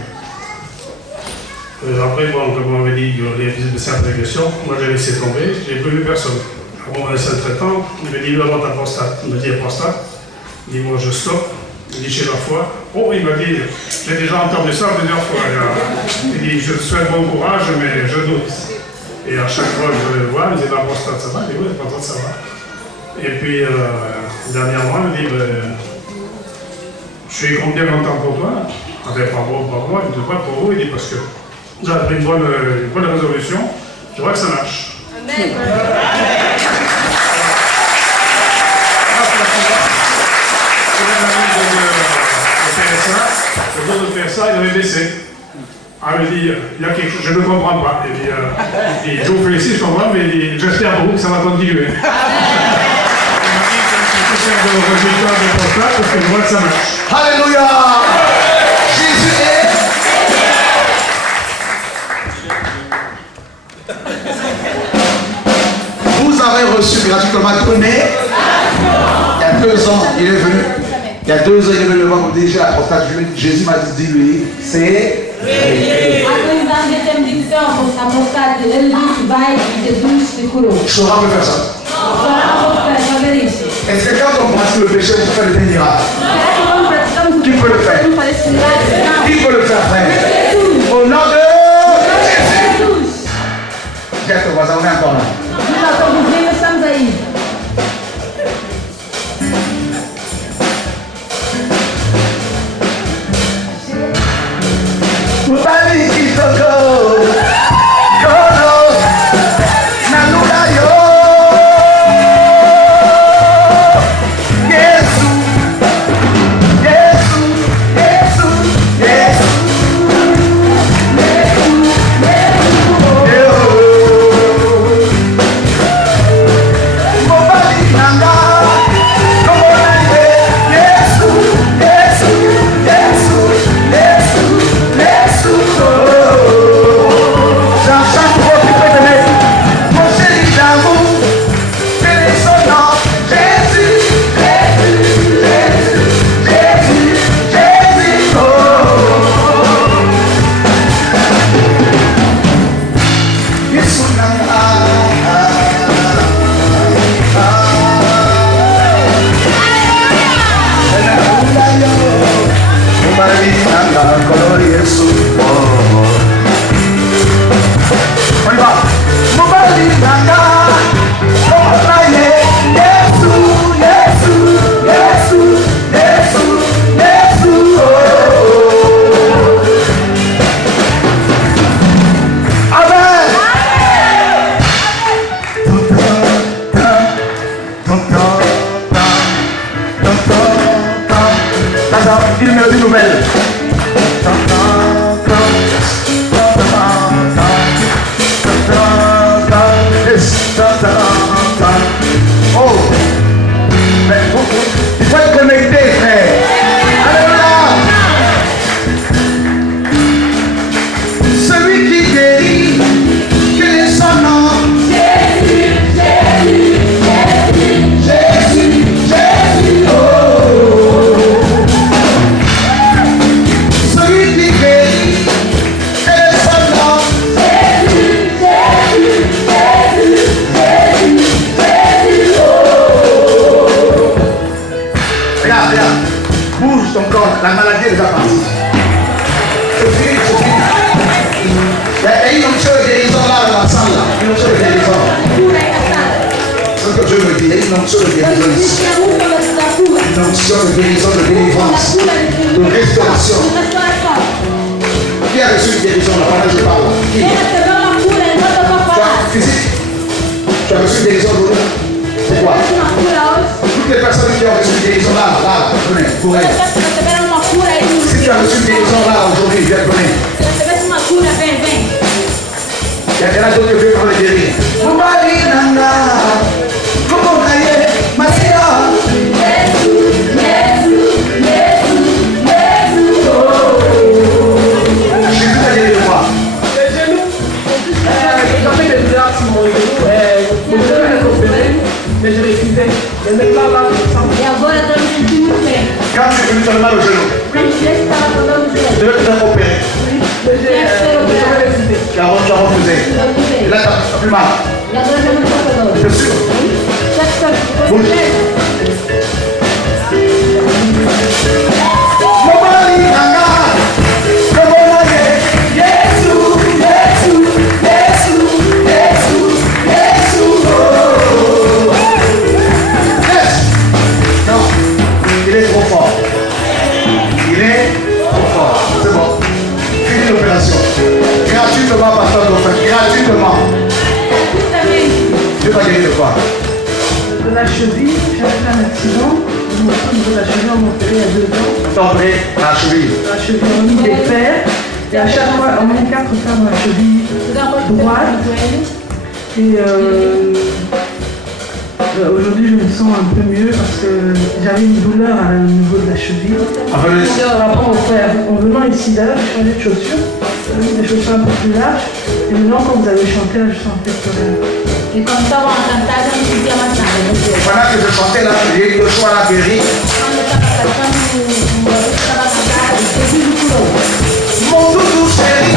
Après, bon, comme on m'avait dit, il y avait des simples régressions. Moi, j'ai laissé tomber, j'ai plus vu personne. Alors, on m'a laissé un traitant, il m'a dit, il va avoir ta prostate. Il m'a dit, la prostate. Il dit, moi, je stoppe. Il dit, j'ai la foi. Oh, il m'a dit, j'ai déjà entendu ça plusieurs fois. Il dit, je te souhaite bon courage, mais je doute. Et à chaque fois que je vais le voir, il dit, la prostate, ça va? Il dit, oui, la prostate, ça va. Et puis, dernièrement, il me dit, je suis combien content pour toi? Enfin, pas pour moi, il ne pas pour vous. Il dit, parce que vous avez pris une bonne résolution, je vois que ça marche. Amen. Le jour de faire ça, il avait baissé. Ah, il dit, il y a quelque chose, je ne comprends pas. Il dit, je vous félicite, je comprends, mais j'espère pour vous que ça va continuer. Il m'a dit que c'est un résultat de prostate parce que je vois que ça marche. Alléluia. Jésus est. Vous avez reçu gratuitement René. Il y a 2 ans, il est venu. Il y a 2 ans, il est venu devant vous déjà la prostate. Jésus m'a dit, lui, c'est. Sora peut faire ça. Est-ce que quand on pratique le péché, on peut faire des miracles? Qui peut le faire? Qui peut le faire, frère? Au nom de Jésus. Dis à ton voisin, on est encore là. je me dis, il y a une onction de guérison ici. Une onction de guérison, de délivrance, de restauration. Qui a reçu une guérison là pendant que je parle? Qui? Physique. Tu as reçu une guérison aujourd'hui? C'est quoi? Toutes les personnes qui ont reçu une guérison là, venez, pour elle. Si tu as reçu une guérison là aujourd'hui, viens, venez. Il y a d'autres qui veulent prendre le guérir. Jésus t'a guéri de quoi? J'ai fait des douleurs sur mon genou. Mon genou est opéré, mais je refusais. Mais maintenant, là, je sens. Quand tu es venu, tu as mal au genou. Tu devais te faire opérer. Tu as refusé. Et là, tu n'as plus mal. C'est sûr. Bouge. Il est trop fort. Il est trop fort. C'est bon. Fini l'opération. Gratuitement, pasteur Dauphin. Gratuitement. Dieu t'a guéri de quoi? De la cheville, j'ai fait un accident. Je me suis de la cheville, on m'a opéré il y a 2 ans. Tombé la cheville. La cheville, on a mis des fers. Et à chaque fois, on met 4 fers dans la cheville droite. Et aujourd'hui, je me sens un peu mieux parce que j'avais une douleur au niveau de la cheville. Par rapport au fer, en venant ici, d'ailleurs, j'ai changé de chaussures. J'ai mis des chaussures un peu plus larges. Et maintenant, quand vous avez chanté, là, je sentais que rien. Et comme ça, on va cantar, on se dit à ma table. Pendant que je chantais là, j'ai eu le choix à guérir. Mon doudou chéri,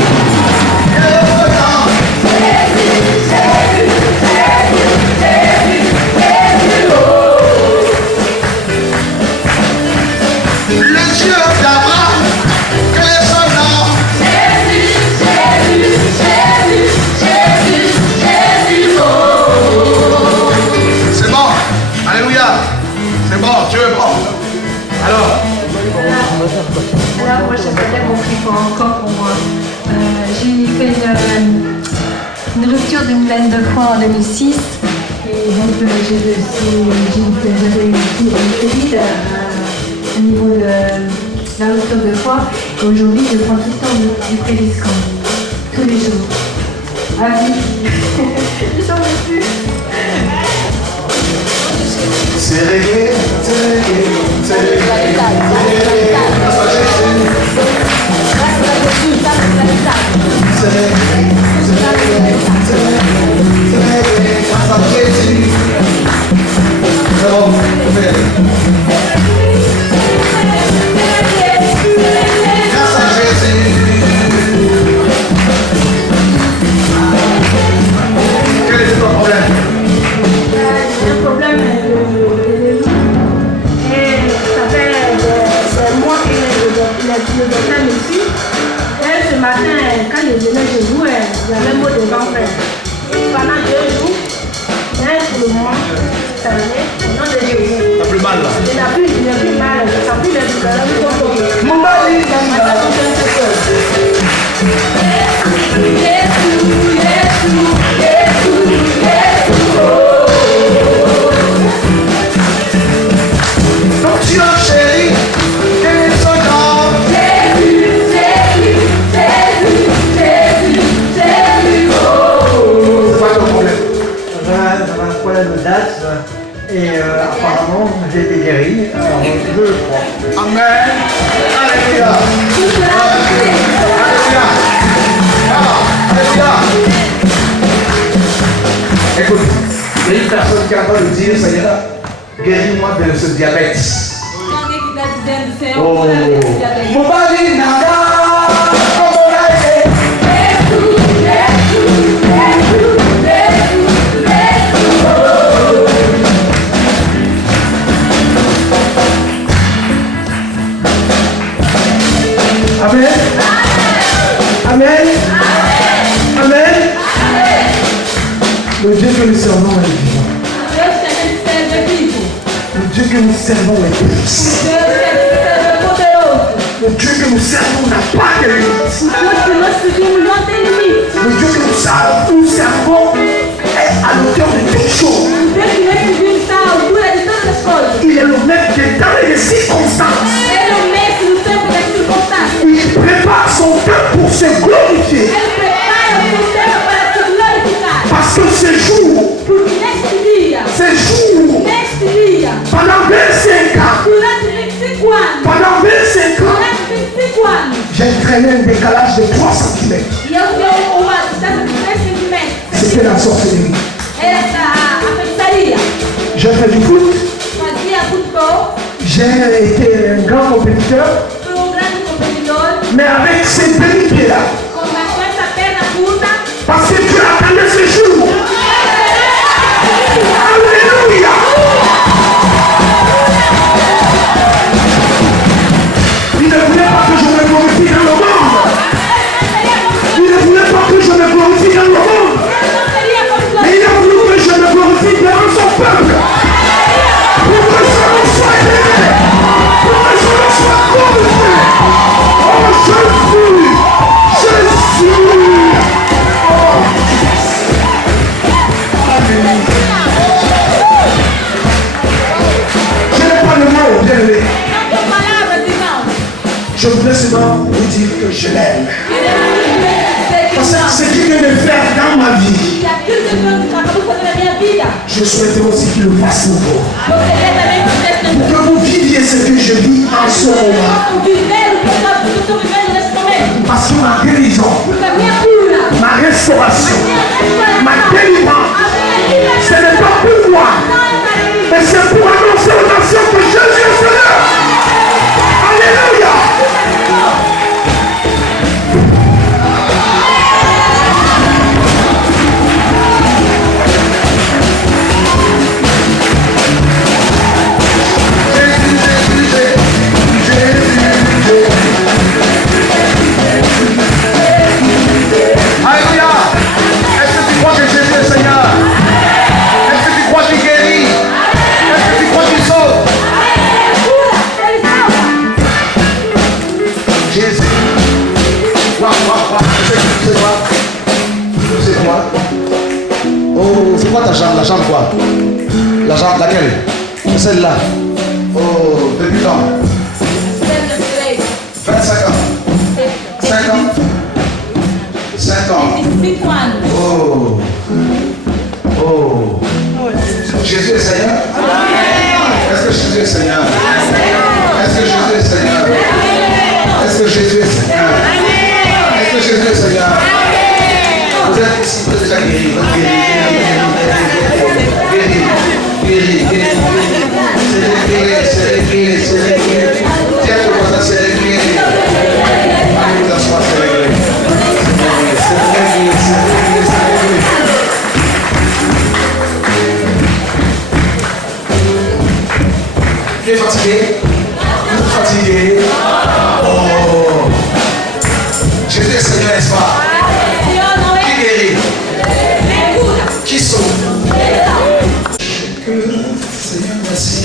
le Dieu d'Abraham, que est son nom? C'est bon, alléluia, c'est bon, Dieu est bon. Alors, moi, j'ai pas bien compris encore pour moi. J'ai fait une rupture d'une veine de foie en 2006. Et donc, j'avais eu une Covid au niveau de la rupture de foie. Et aujourd'hui, je prends tout le temps du Préviscan. Tous les jours. Ah oui. J'en peux plus. c'est réglé, c'est réglé, c'est réglé, grâce à Jésus. C'est réglé, c'est réglé, c'est réglé, grâce à Jésus. C'est bon, grâce à Jésus. Quel est ton problème? J'ai un problème de et ça fait des mois que le docteur me suit. Et ce matin, quand je venais chez vous, j'avais mot de ventre. Pendant 2 jours, mais pour le moment, ça allait. Au nom de Jésus. T'as plus mal là? Je n'ai plus mal. Je n'ai plus de douleur. Mon mari, Dieu chéri, quel est son nom? Jésus, Jésus, Jésus, Jésus, Jésus. C'est pas ton problème. J'avais un problème de date et apparemment j'ai été guéri. Alors je le crois. Amen. Alléluia. Alléluia. Alléluia. Écoute, il y a une personne qui est en train de dire, Seigneur, guéris-moi de ce diabète. Oh, mon mari nada. Amen. Amen. Amen. Le Dieu que nous servons est vivant. que nous servons est puissant. Le Dieu que nous servons n'a pas de limite. Le Dieu que nous servons est à l'auteur de toutes choses. Il est le maître des temps et des circonstances. Il prépare son temps pour se glorifier. Parce que ce jour, pendant 25 ans, j'ai traîné un décalage de 3 cm. C'était la sorcellerie. J'ai fait du foot. J'ai été un grand compétiteur. Mais avec ces petits pieds-là, parce que Dieu attendait ce jour. Alléluia. Il ne voulait pas que je me glorifie dans le monde. Il ne voulait pas que je me glorifie dans le monde. Mais il a voulu que je me glorifie devant son peuple. Pour que son nom soit élevé. Pour que son nom soit glorifié. Oh Jésus. Jésus. Oh. Alléluia. Je n'ai pas le mot, bien aimé. Je voudrais seulement vous dire que je l'aime. Parce que ce qu'il vient de faire dans ma vie, je souhaiterais aussi qu'il le fasse pour vous. Pour que vous viviez ce que je vis en ce moment. Parce que ma guérison, ma restauration, ma délivrance, ce n'est pas pour moi, mais c'est pour annoncer aux nations que Jésus est Seigneur. Alléluia. Alléluia. Est-ce que tu crois que Jésus est Seigneur? Est-ce que tu crois qu'il guérit? Est-ce que tu crois qu'il sauve? Jésus. Quoi? C'est quoi? Oh, c'est quoi ta jambe? La jambe quoi? La jambe laquelle? C'est celle-là. Oh, depuis quand? 25 ans. 5 ans. 5 ans. Oh. Oh. Jésus est Seigneur? Est-ce que Jésus est Seigneur? Est-ce que Jésus est Seigneur? Est-ce que Jésus est Seigneur? Est-ce que Jésus est Seigneur? Vous êtes ici, vous êtes déjà guéri. C'est réglé. Tiens, le voisin, c'est réglé. Vous asseoir, c'est réglé. Tu es fatigué? Vous êtes fatigué? Oh! Jésus est Seigneur, n'est-ce pas? Qui guérit? Qui sauve? Seigneur, merci.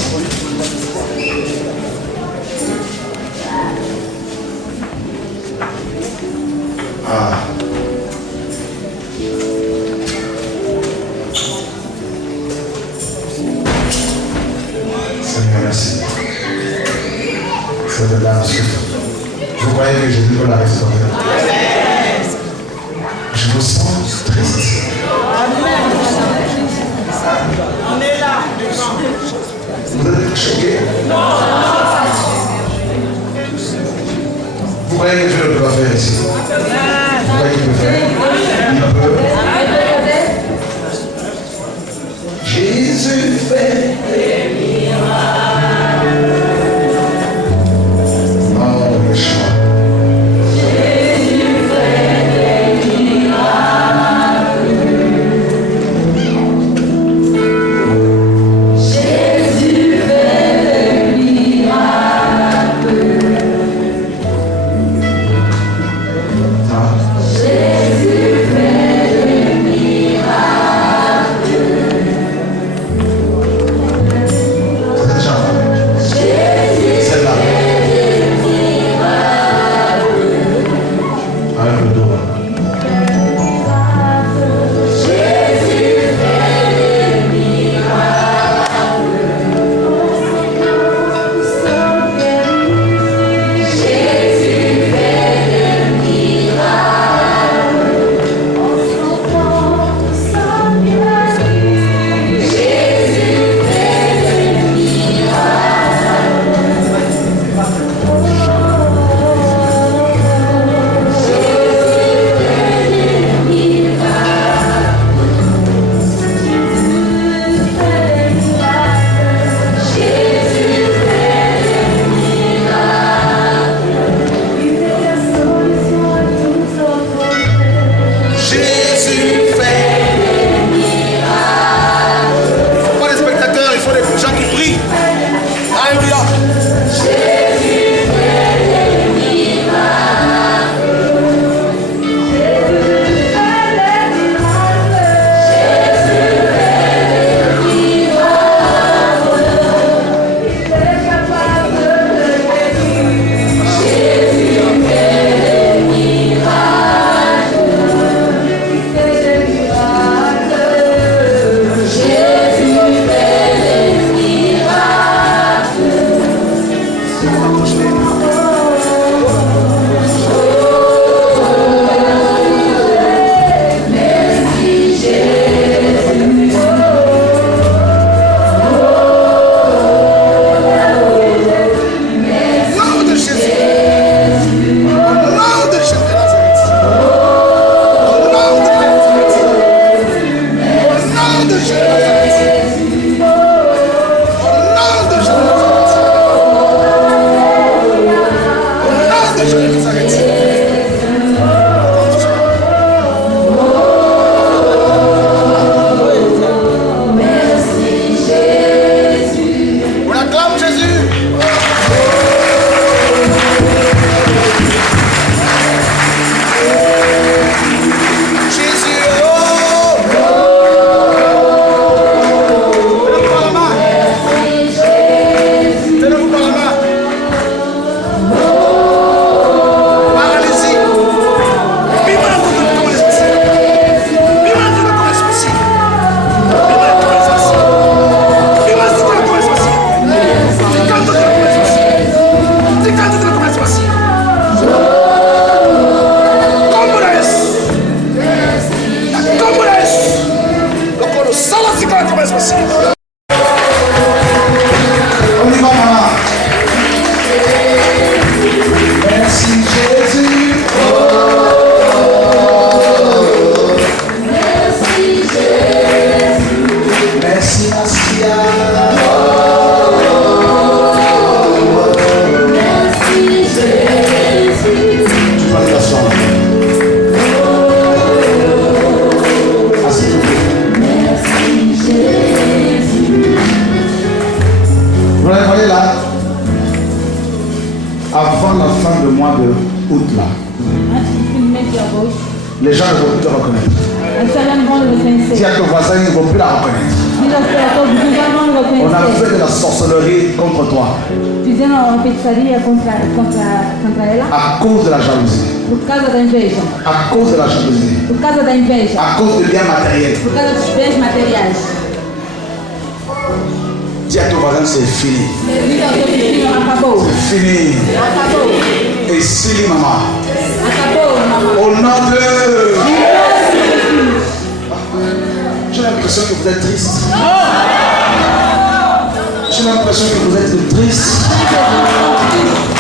Ah. Seigneur, merci. C'est de la suite. Vous voyez que Jésus veut la restaurer. Je me sens très sincère. On est là. Vous êtes choqués? Vous voyez que Dieu ne peut pas faire ici. Vous voyez qu'il peut faire. Il peut. Jésus fait des miracles. Oh, le choix. Jésus fait des miracles. Jésus fait des miracles. Jésus c'est quand même possible. On y va, maman. Merci Jésus. Merci Jésus. Merci Massia. Merci Jésus. Tu peux aller t'asseoir. Assieds-toi. Merci Jésus. Vous voyez là, avant la fin du mois de août là, les gens ne vont plus te reconnaître. Si à ton voisin, ils ne vont plus la reconnaître. On a fait de la sorcellerie contre toi. À cause de la jalousie. À cause de la jalousie. À cause de biens matériels. Dis à ton voisin, c'est fini. C'est fini. Et Sili maman. Au nom de... J'ai l'impression que vous êtes triste. J'ai l'impression que vous êtes triste.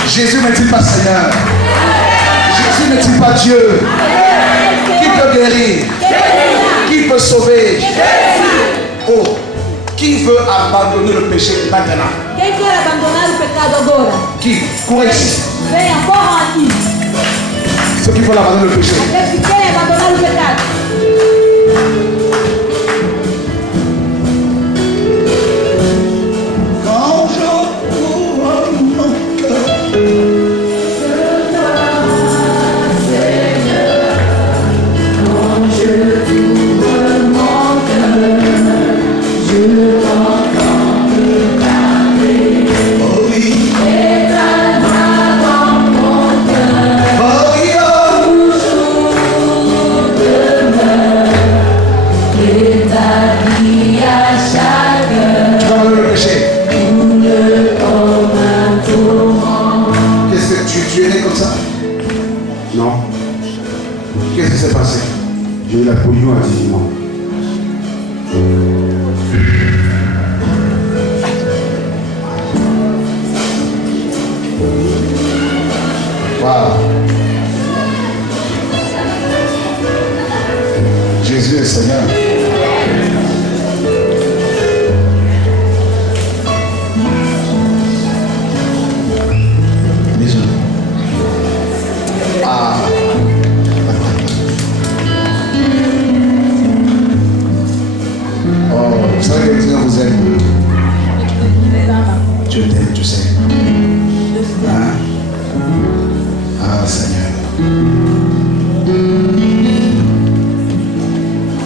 Jésus n'est-il pas Seigneur? Jésus n'est-il pas Dieu? Qui peut guérir? Qui peut sauver? Oh, qui veut abandonner le péché maintenant? Qui? Courez ici. Ceux qui veulent abandonner le péché. Quand je ouvre mon cœur, Quand je t'ouvre mon cœur, je t'entends me parler. oh oui, Et ta voix dans mon cœur, oh oui, oh. toujours demeure. Et ta vie à chaque heure Tu vas abandonner le péché. coule comme un torrent. Qu'est-ce que tu es né comme ça? Non. Qu'est-ce qui s'est passé? J'ai eu la polio à 18 mois. Wow. Jésus est Seigneur. Désolé. Ah. Oh, vous savez que Dieu vous aime. Dieu t'aime, tu sais. Hein? Ah, Seigneur.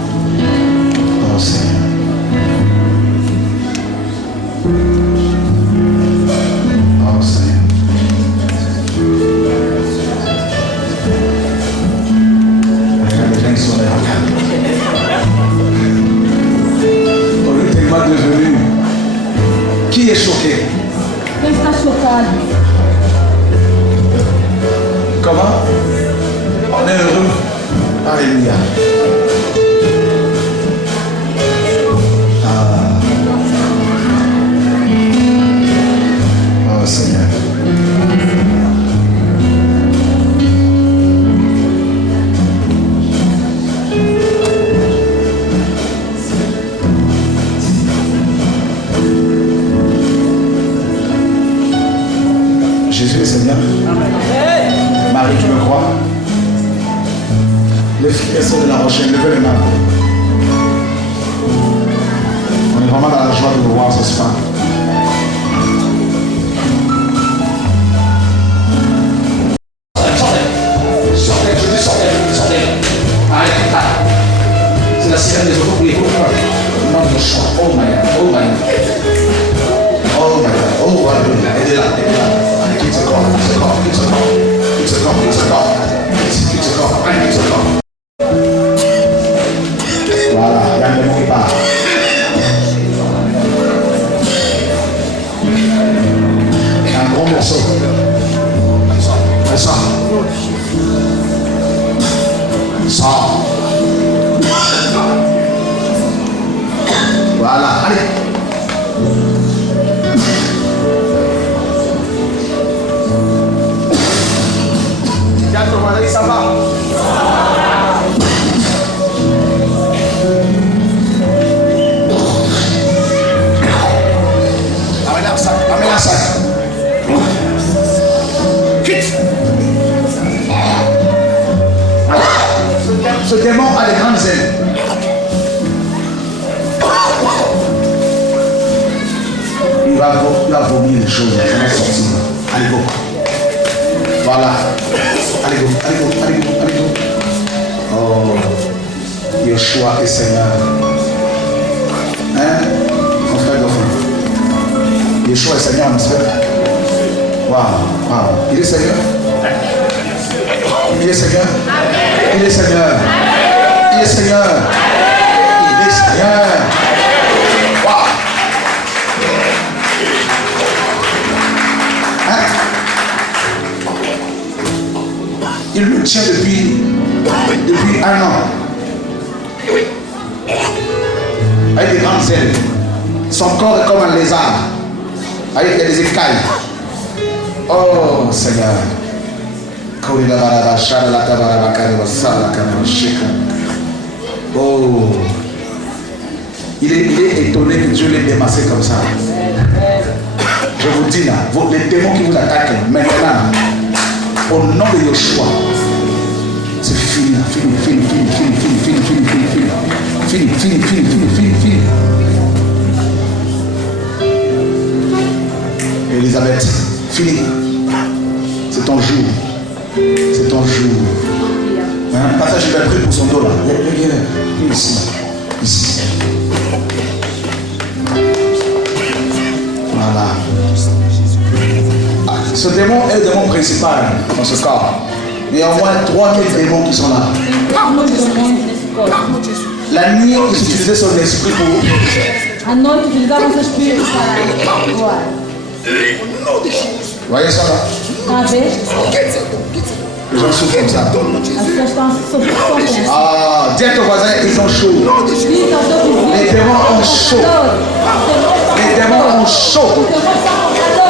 Oh, Seigneur. Oh, Seigneur. Regarde les gens qui sont là. On est tellement devenu. Qui est choqué? Comment? On est heureux. Alléluia. Ah. Oh Seigneur. Jésus est Seigneur. Marie, tu me crois? Les frères de la Rochelle, levez les mains. On est vraiment dans la joie de vous voir ce soir. Sortez, je dis sortez. Arrêtez là. C'est la sirène des autos pour les autres. Non, je chante. Oh my God, oh my God. Oh my God, oh hallelujah. Aidez-la. Allez, quitte ce corps. Voilà, il y a un démon qui part. Un gros morceau. Ça. chose, ça va sortir. Allez, go. Voilà. Allez, go, allez, go, allez, go, allez, go. Oh, Yeshua est Seigneur. Hein? Mon frère Goffin. Yeshua est Seigneur, mon frère. Waouh, waouh. Il est Seigneur. Il est Seigneur. Il est Seigneur. Il est Seigneur. Il est Seigneur. Waouh. Hein? Il le tient depuis 1 an. Avec des grandes ailes. Son corps est comme un lézard. Avec des écailles. Oh Seigneur. Oh. Il est étonné que Dieu l'ait démassé comme ça. Je vous dis là, les démons qui vous attaquent maintenant, au nom de Yeshua, c'est fini, fini. Elisabeth, fini. C'est ton jour. C'est ton jour. Hein? Passage, je vais prier pour son dos là. Ici. Ici. Voilà. Ce démon est le démon principal dans ce corps. Il y a au moins 3000 démons qui sont là. La nuit, ils utilisaient son esprit pour. À noite, utilisavam seu espírito para. Vous voyez ça là? Les gens souffrent comme ça. Ah, dis à ton voisin, ils ont chaud. Les démons ont chaud. Les démons ont chaud.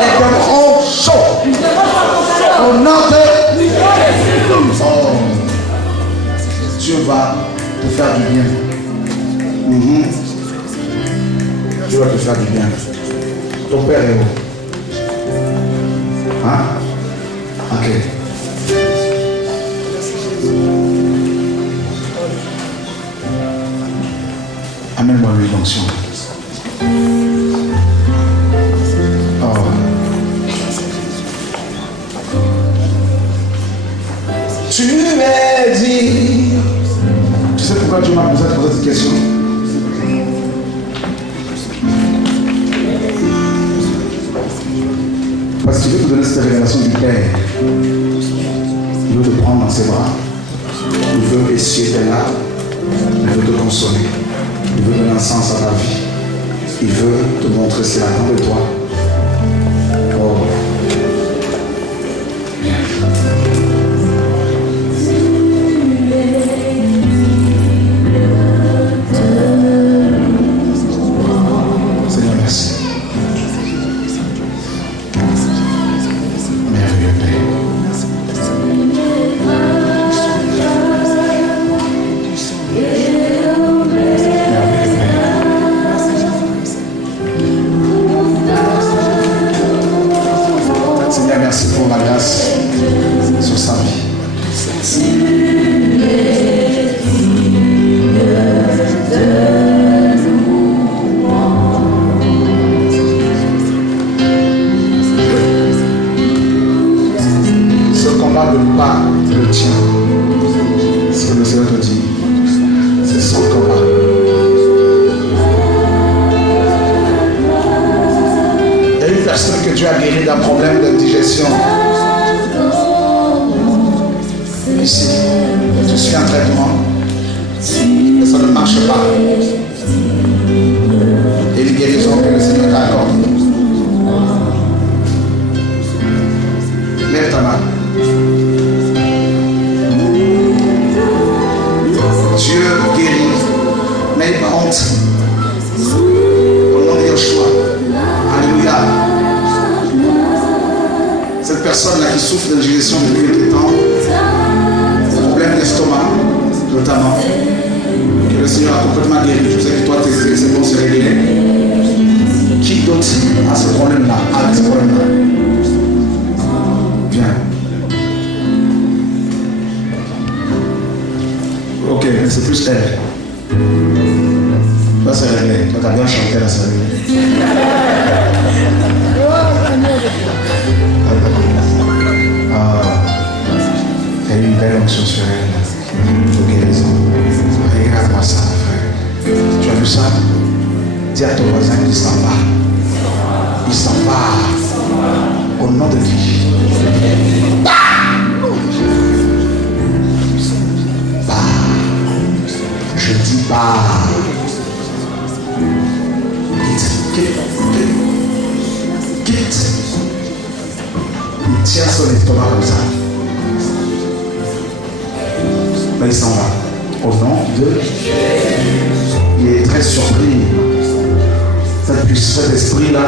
Les démons ont chaud. Au nom de Dieu va te faire du bien. Dieu va te faire du bien. Ton père est où? Hein? Ok. Amène-moi lui l'onction. Oh. Tu m'as dit. Tu sais pourquoi Dieu m'a posé cette question? Parce qu'il veut te donner cette révélation du Père. Il veut te prendre dans ses bras. Il veut essuyer tes larmes. Il veut te consoler. Il veut donner un sens à ta vie. Il veut te montrer ce qu'il attend de toi. Oh. Bien. Seigneur, merci. Merveilleux Père. Seigneur, merci pour la grâce sur sa vie. Ce combat de pas le tien. Ce que le Seigneur te dit, c'est son combat. Il y a une personne que Dieu a guérie d'un problème d'indigestion. Ici, je suis en traitement et ça ne marche pas. Et une guérison que le Seigneur t'a accordée. Lève ta main. Dieu guérit, mais pas honte. Au nom de Yeshua. Alléluia. Cette personne-là qui souffre d'indigestion depuis quelque temps, problème d'estomac notamment, que le Seigneur a complètement guéri. Je sais que toi, c'est bon, c'est réglé. Qui d'autre a ce problème-là, avec ce problème-là? Viens. Ok, c'est plus elle. Là, c'est réglé. Toi, t'as bien chanté là, c'est réglé. belle onction sur elle. De guérison. Regarde-moi ça, frère. Tu as vu ça? Dis à ton voisin qu'il s'en va. Il s'en va. Au nom de qui? Je dis pas. Quitte. Il tient son estomac comme ça. Mais il s'en va. Au nom de Jésus. Il est très surpris. Cet esprit-là,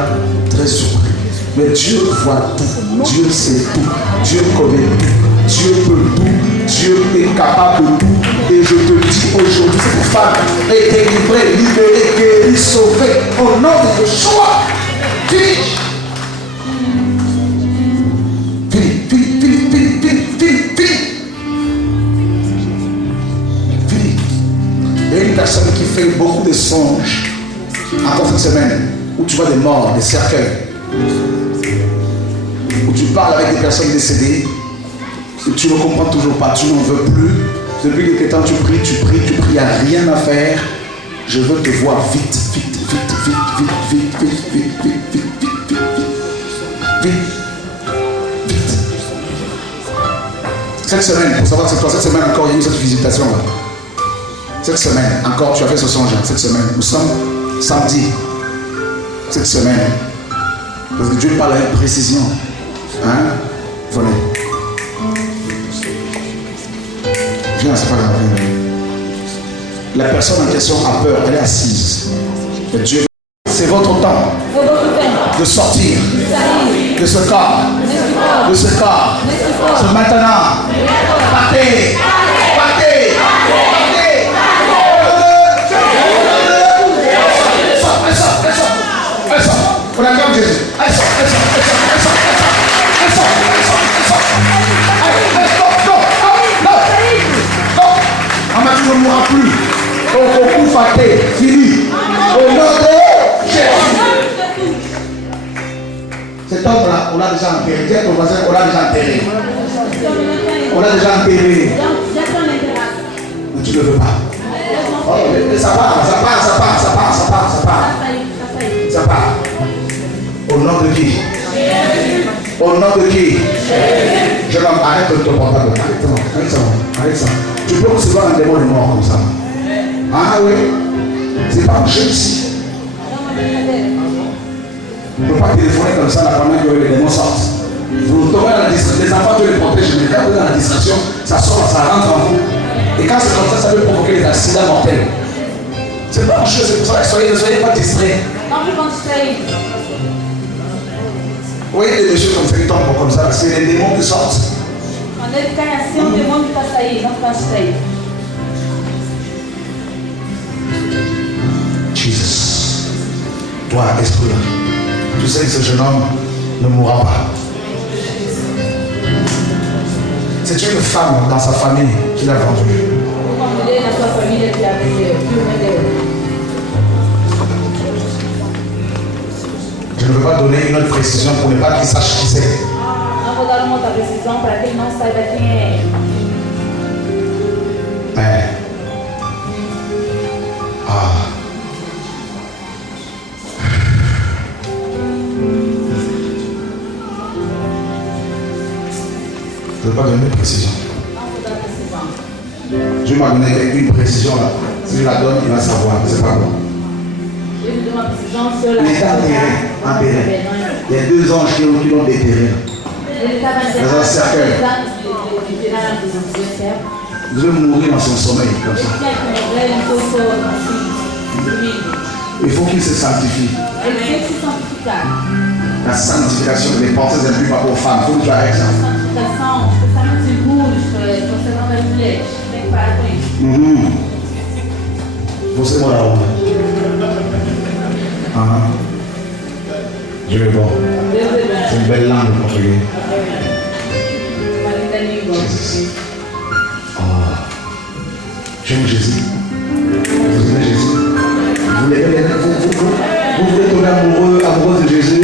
très surpris. Mais Dieu voit tout. Dieu sait tout. Dieu connaît tout. Dieu peut tout. Dieu est capable de tout. Et je te dis aujourd'hui, cette femme est délivrée, libérée, guérie, sauvée. Au nom de Yeshua. Fini. Il y a une personne qui fait beaucoup de songes encore cette semaine où tu vois des morts, des cercueils, où tu parles avec des personnes décédées et tu ne comprends toujours pas, tu n'en veux plus. Depuis quelque temps tu pries, il n'y a rien à faire. Je veux te voir vite. Cette semaine, pour savoir que c'est toi, cette semaine encore, il y a eu cette visitation là. Cette semaine, encore, tu as fait ce songe. Cette semaine, nous sommes samedi. Cette semaine, parce que Dieu parle avec précision. Hein? Venez. Viens, c'est pas grave. La personne en question a peur, elle est assise. Et Dieu, c'est votre temps de sortir de ce corps. De ce corps. C'est maintenant. Partez. On acclame Jésus. Elle sort. Tu ne mourras plus. Au coup faté, fini. Au nom de Jésus. Cet homme-là, on l'a déjà enterré. Dis à ton voisin, on l'a déjà enterré. On l'a déjà enterré. Mais tu ne veux pas. Oh, mais ça part. Au nom de qui? Au nom de qui? Je vais arrêter de te portable. Arrête ça. Tu peux recevoir un démon de mort comme ça. Ah oui. C'est pas un jeu ici. On ne peut pas téléphoner comme ça pendant que les démons sortent. Vous tombez dans la distraction. Les enfants, tu les protèges, mais quand vous êtes dans la distraction, ça sort, ça rentre en vous. Et quand c'est comme ça peut provoquer des accidents mortels. C'est pas un jeu, c'est pour ça que ne soyez pas distraits. Vous voyez des messieurs comme ça qui tombent comme ça, c'est les démons qui sortent. Jesus, toi, esprit, tu sais que ce jeune homme ne mourra pas. C'est une femme dans sa famille qui l'a vendu. Je ne veux pas donner une autre précision pour ne pas qu'il sache qui c'est. Mais, je ne veux pas donner une précision. Dieu m'a donné une précision là. Si je la donne, il va savoir. C'est pas bon. Il est enterré. Il y a 2 anges qui l'ont déterré. Dans un cercueil. Il veut mourir dans son sommeil comme ça. Il faut qu'il se sanctifie. La sanctification, les pensées impies par aux femmes. Il faut que tu arrêtes ça. Você morar onde? Dieu est bon. C'est une belle langue le portugais. J'aime Jésus. Vous aimez Jésus? Vous voulez tomber amoureux de Jésus?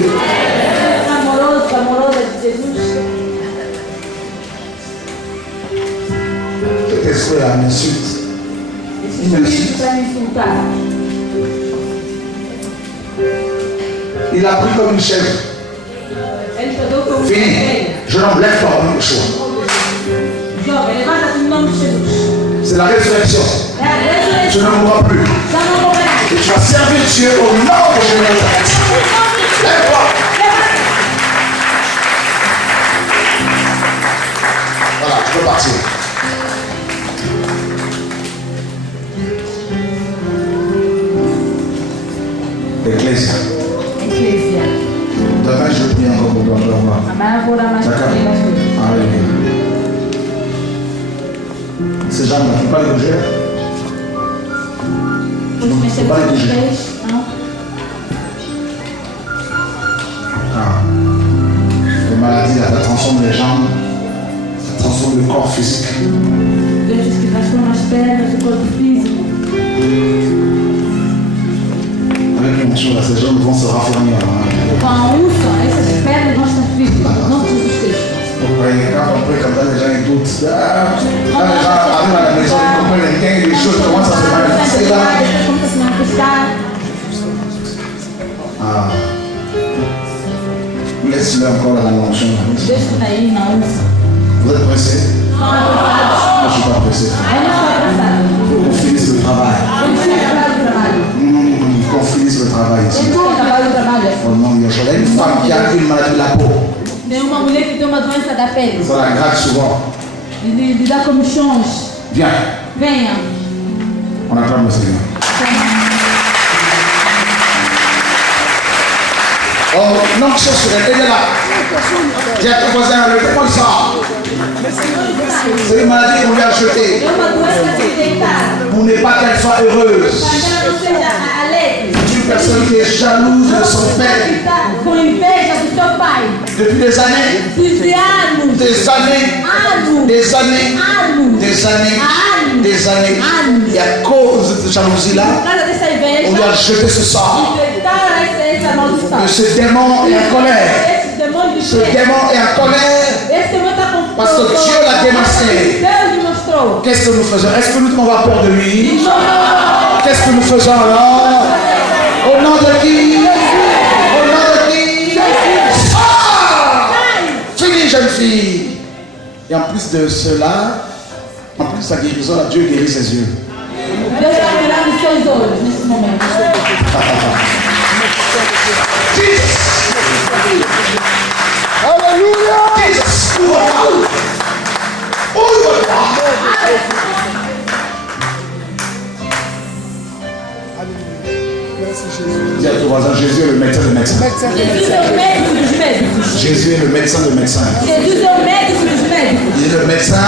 frère m'insulte. Il m'insulte. Il a pris comme une chèvre. Fini. Je n'enlève pas au nom de choix. C'est la résurrection. Tu ne mourras plus. Et tu vas servir Dieu au nom de Jésus. Lève-toi. Voilà, tu peux partir. Ecclésia. Demain, je prie encore pour toi. D'accord. Alléluia. Ces gens ne font pas les bouger. Ne font pas les bouger. Les maladies, ça transforme les jambes, ça transforme le corps physique. Avec une chose, ces jambes vont se raffermir. Com a unção, essas pedras vão estar firmes. Não Jesus Cristo. Quand on prie comme ça, les gens ils doutent. Quand les gens arrivent à la maison, ils comprennent rien, les choses commencent à se manifester là. Ah. Laisse-le encore à la onction. Deixa aí na unção. Vous êtes pressé? Moi je ne suis pas pressé. Qu'on finisse le travail. Qu'on finisse le travail ici. Au nom de Yeshua. Il y a une femme qui a une maladie de la peau. Tem uma mulher que tem uma doença da pele. Ça la gratte souvent. Ele dá comichões. Viens. Venha. On acclame le Seigneur. Oh, non, c'est sur elle est là. J'ai proposé un lever comme ça. C'est une maladie qu'on lui a jetée. Pour ne pas qu'elle soit heureuse. C'est une personne qui est jalouse de son père. Depuis des années. Des années. Des années. Des années. Des années. Et à cause de cette jalousie-là, on lui a jeté ce sort. Que ce démon est en colère. Ce démon est en colère. Parce que Dieu l'a démasqué. Qu'est-ce que nous faisons? Est-ce que nous devons avoir peur de lui? Qu'est-ce que nous faisons alors? Au nom de qui? Au nom de qui? Fini, jeune fille. Et en plus de cela, en plus de sa guérison, Dieu guérit ses yeux. Alléluia! Jesus! Dis à ton voisin, Jésus est le médecin de médecins. Jésus est le médecin de médecins. Il est le médecin.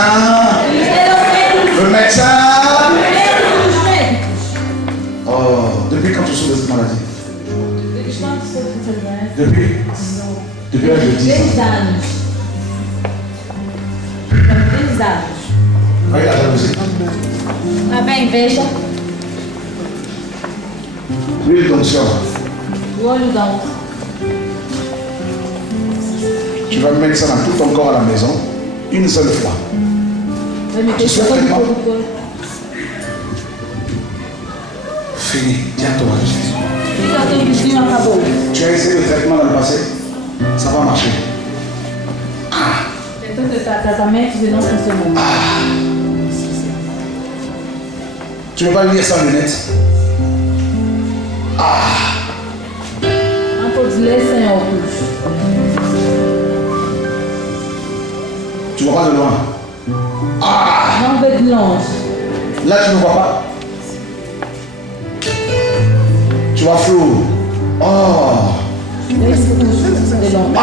Le médecin. Oh, depuis quand tu souffres de cette maladie? Depuis l'âge de 10 ans. Regarde la jalousie. Tá bem, veja. L'huile d'onction. O olho da onça. Tu vas mettre ça dans tout ton corps à la maison, une seule fois. Tu souhaites vraiment? Fini. Tiens-toi, Jésus. Tu as essayé le traitement dans le passé? Ça va marcher. Tentou tratar tratamentos e não funcionou. Tu ne peux pas lire sans lunettes? Não pode ler sem óculos. Tu ne vois pas de loin? Não vê de longe. Là, tu ne vois pas? Tu vois flou. Oh! De longe.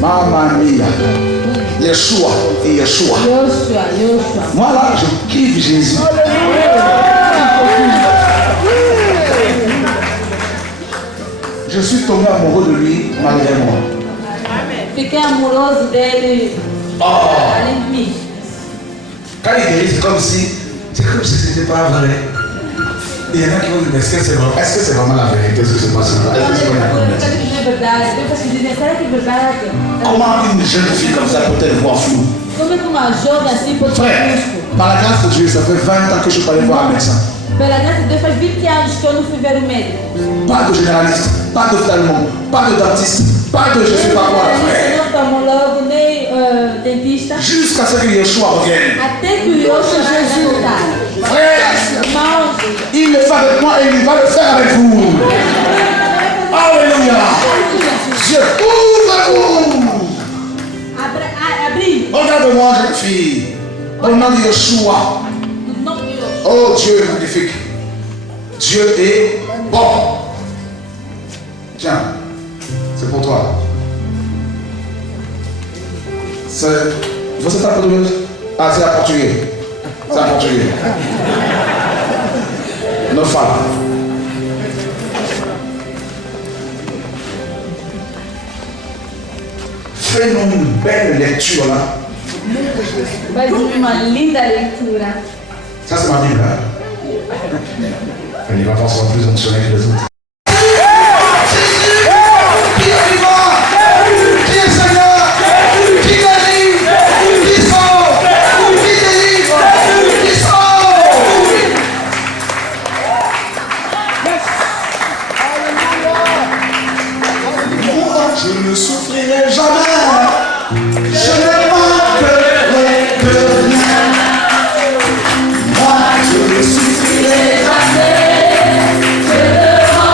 Mamma mia. Yeshua et Yeshua. Yoshua. Moi là, je kiffe Jésus. Je suis tombé amoureux de lui malgré moi. Fiquei amoroso dele. Além de mim. Quand il guérit, c'est comme si c'était pas vrai. Il y en a qui vont dire, est-ce que c'est vraiment la vérité ce qui se passe là? Est-ce que c'est vraiment la vérité? verdade. Tem pessoas que dizem, será que é verdade? Comment une jeune fille comme ça peut-elle voir flou? Como é que uma jovem assim pode ser Frère, brusco? par la grâce de Dieu, ça fait 20 ans que je ne suis pas allé voir un médecin. Pela graça de Deus, faz 20 anos que eu não fui ver o médico. Pas de généraliste, pas d'ophtalmo, pas de dentiste, pas de je sais pas quoi, frère. Nem oftalmólogo, nem dentista. Jusqu'à ce que Yeshua revienne. Até que o Yeshua Jesus voltar. Frère, Irmãos, il le fait avec moi et il va le faire avec vous. Alléluia. Dieu, ouvre-vous. abri. Regarde-moi, jeune fille. Au nom de Yeshua. No nome de Yeshua. Oh Dieu magnifique. Dieu est bon. Tiens, c'est pour toi. Você está português? Ah, c'est en portugais. C'est en portugais. Não fala. Fais-nous une belle lecture là. Faz uma linda leitura. Ça c'est ma Bible. Hein? Elle va forcément plus fonctionner que les autres. Je ne souffrirai jamais, je ne manquerai de rien. Moi, je ne souffrirai jamais, je ne manquerai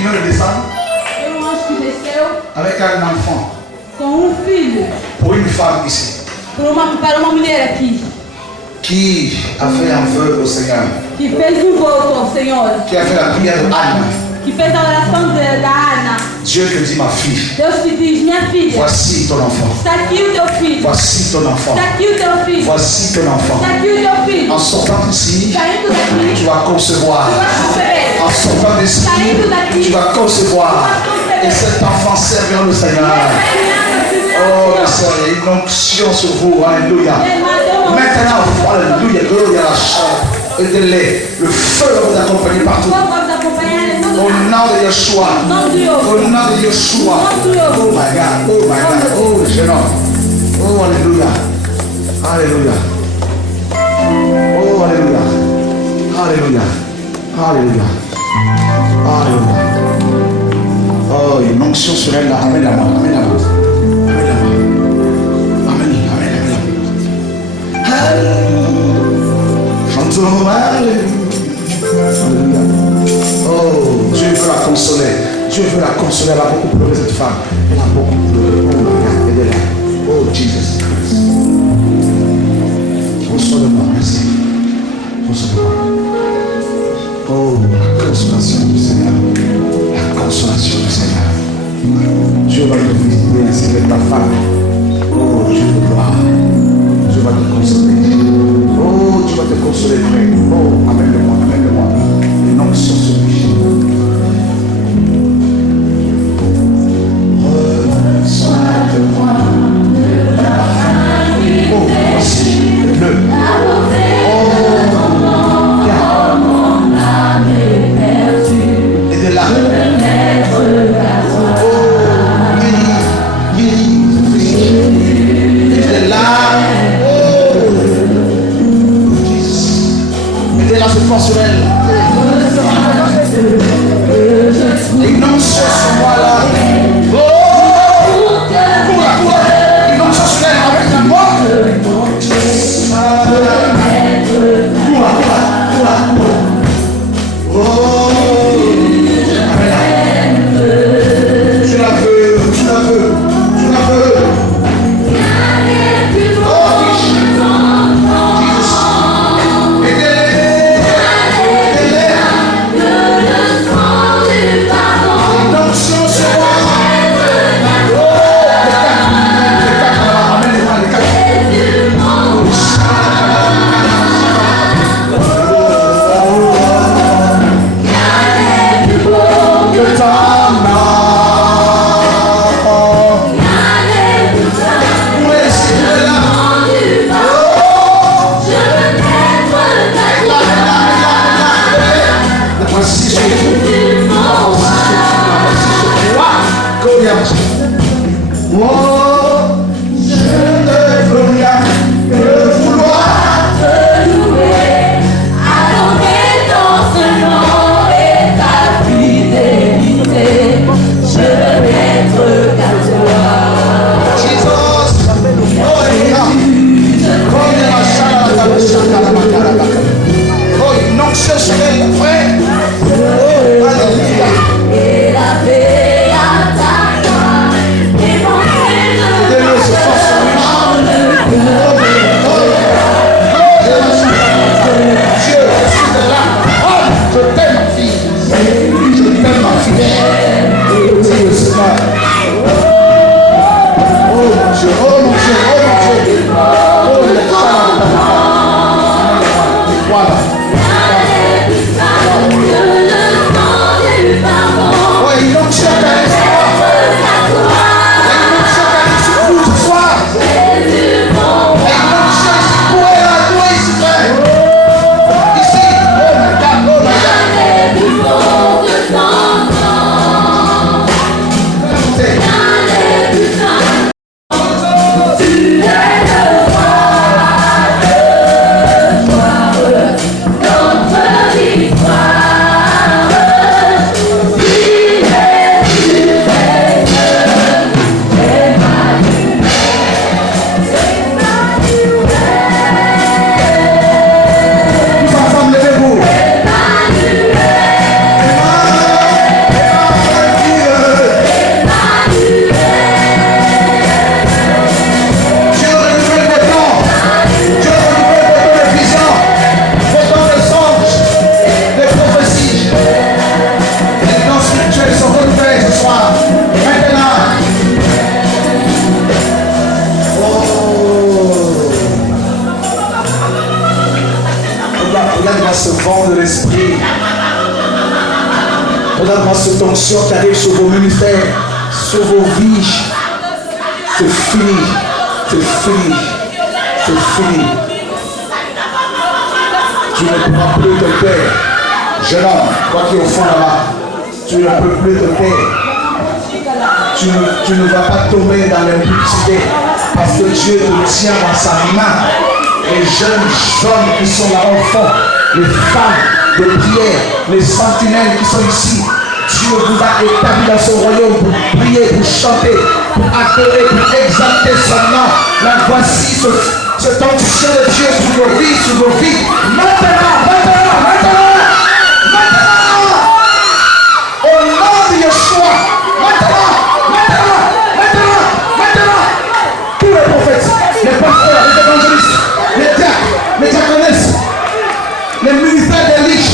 qui vient de descendre Et um anjo que desceu avec un enfant com filho. pour une femme ici Para uma mulher aqui. qui a fait un vœu au Seigneur, Que fez voto ao Senhor. qui a fait la prière de Anne. Que fez a oração da Ana. Dieu te dit, ma fille, Deus te diz, minha filha. voici ton enfant. Está aqui o teu filho. Voici ton enfant. Está aqui o teu filho. Voici ton enfant. Está aqui o teu filho. En sortant d'ici, Saindo daqui. tu vas concevoir. Tu vas conceber. En sortant d'ici, Saindo daqui. tu vas concevoir. Et cet enfant servira le Seigneur. Oh, mes sœurs, il y a une onction sur vous. Alléluia. Maintenant, alléluia, gloria à la chair. Aidez-les. Le feu va vous accompagner partout. Au nom de Yeshua. Au nom de Yeshua. Oh my God. Oh my God. Oh, le jeune homme. Oh, alléluia. Alléluia. Oh, alléluia. Alléluia. Alléluia. Alléluia. Oh, une onction sur elle là. Amène la main. Amène la main. Amène la main. Amen. Amen. Alléluia. Chantons. Alléluia. Oh, Dieu veut la consoler. Dieu veut la consoler. Elle a beaucoup pleuré, cette femme. Elle a beaucoup pleuré. Oh, regarde, aidez-la. Oh, Jesus Christ. Consolez-moi, merci. Consolez-moi. Oh, la consolation du Seigneur. La consolation du Seigneur. Dieu va te visiter ainsi avec ta femme. Oh, Dieu de gloire. Dieu va te consoler. Oh, tu vas te consoler, frère. Oh, amène-le-moi, amène-le-moi. Les noms sont sur lui. Reçois de moi de la famille. Oh, voici le. Oh, car mon âme est perdue. Et de là. Là, je pense sur elle. Les noms sont sur moi là. Oh! Les noms sont sur elle avec la mort. Oh! Tu la veux, tu la veux, tu la veux. Et la paix à ta gloire, et mon enfants de l'esprit. Regarde-moi cette onction qui arrive sur vos ministères, sur vos vies. C'est fini. C'est fini. C'est fini. Tu ne pourras plus te taire. Jeune homme, toi qui es au fond là-bas, tu ne peux plus te taire. Tu ne vas pas tomber dans l'impudicité parce que Dieu te tient dans sa main. Les jeunes hommes qui sont là au fond, les femmes de prière, les sentinelles qui sont ici, Dieu vous a établi dans son royaume pour prier, pour chanter, pour adorer, pour exalter son nom. Là, voici cette onction de Dieu sur vos vies, sur vos vies. Maintenant, au nom de Yeshua, maintenant, tous les prophètes, les pasteurs, les évangélistes, les diacres, les diaconesses, les ministères d'Élie,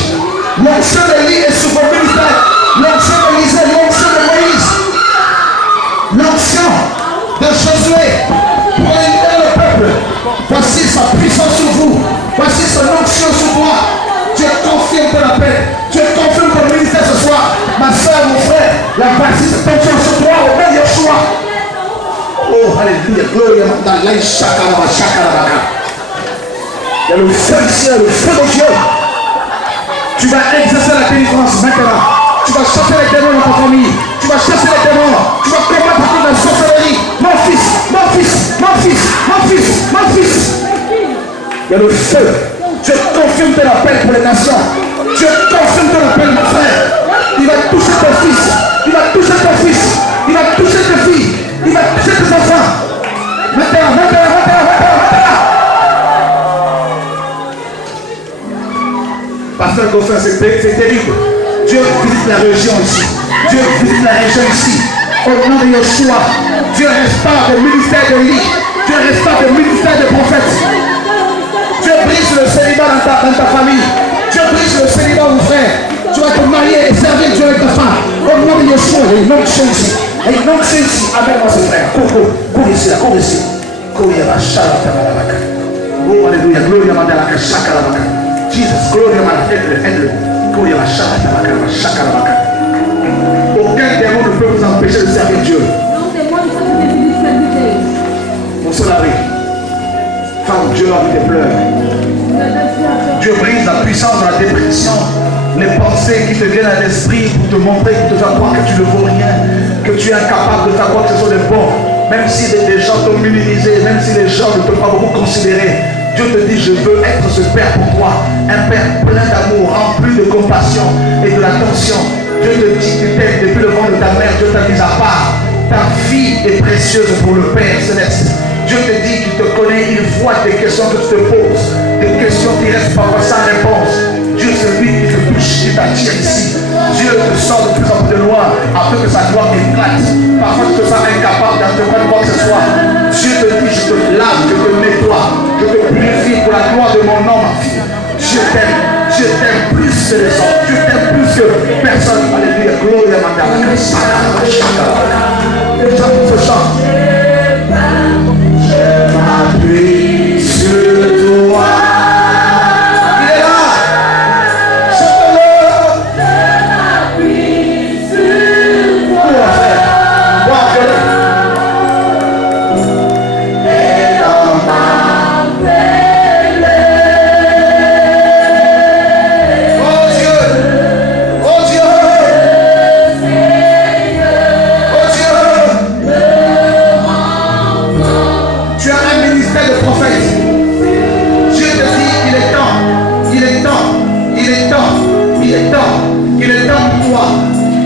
l'onction d'Élie est sur vos ministères, l'onction d'Élisée, l'onction de Moïse, l'onction de Josué pour libérer le peuple. Voici sa puissance sur vous, voici son onction sur toi. Dieu confirme ton appel, Dieu confirme ton ministère ce soir. Ma soeur, mon frère, la voici cette onction sur toi au nom de Yeshua. Oh, alléluia, gloire à Allah, il y a le feu ici, le feu de Dieu. Tu vas exercer la délivrance maintenant. Tu vas chasser les démons dans ta famille. Tu vas chasser les démons. Tu vas combattre toute la sorcellerie. Mon fils, mon fils, mon fils, mon fils, mon fils. Il y a le feu. Dieu confirme ton appel pour les nations. Dieu confirme ton appel, mon frère. Il va toucher ton fils. Il va toucher ton fils. Il va toucher tes filles. Il va toucher tes enfants. Maintenant. Pasteur Goffin, c'est terrible. Dieu visite la région ici. Dieu visite la région ici. Au nom de Yeshua, Dieu restaure le ministère de l'Élie. Dieu restaure le ministère des prophètes. Dieu brise le célibat dans ta famille. Dieu brise le célibat, mon frère. Tu vas te marier et servir Dieu avec ta femme. Au nom de Yeshua, il y a une onction ici. Il y a une onction ici. Amène-moi ce frère. Cours ici, là, cours ici. Cours ici. Oh, alléluia. Gloria Mandalaka, Shakalabaka. Jesus, gloria Mandalaka, aide-le. Gloria Shakalabaka, Shakalabaka. Aucun démon ne peut vous empêcher de servir Dieu. Mon seul abri. Femme, Dieu a vu tes pleurs. Dieu brise la puissance de la dépression. Les pensées qui te viennent à l'esprit pour te montrer, pour te faire croire que tu ne vaux rien, que tu es incapable de faire quoi que ce soit de bon. Même si des gens t'ont minimisé, même si les gens ne t'ont pas beaucoup considéré, Dieu te dit, je veux être ce Père pour toi. Un Père plein d'amour, rempli de compassion et de l'attention. Dieu te dit, tu t'aimes depuis le ventre de ta mère, Dieu t'a mis à part. Ta vie est précieuse pour le Père Céleste. Dieu te dit qu'il te connaît, il voit des questions que tu te poses, des questions qui restent parfois sans réponse. Dieu, c'est lui qui te touche, qui t'attire ici. Dieu te sort de plus en plus de loin afin que sa gloire éclate. Parfois tu te sens incapable d'entreprendre quoi que ce soit. Dieu te dit, je te lave, je te nettoie, je te purifie pour la gloire de mon nom, ma fille. Dieu t'aime plus que les autres, Dieu t'aime plus que personne. Alléluia, gloire à Mandalaka. Et ça se chante. Je m'appuie sur toi.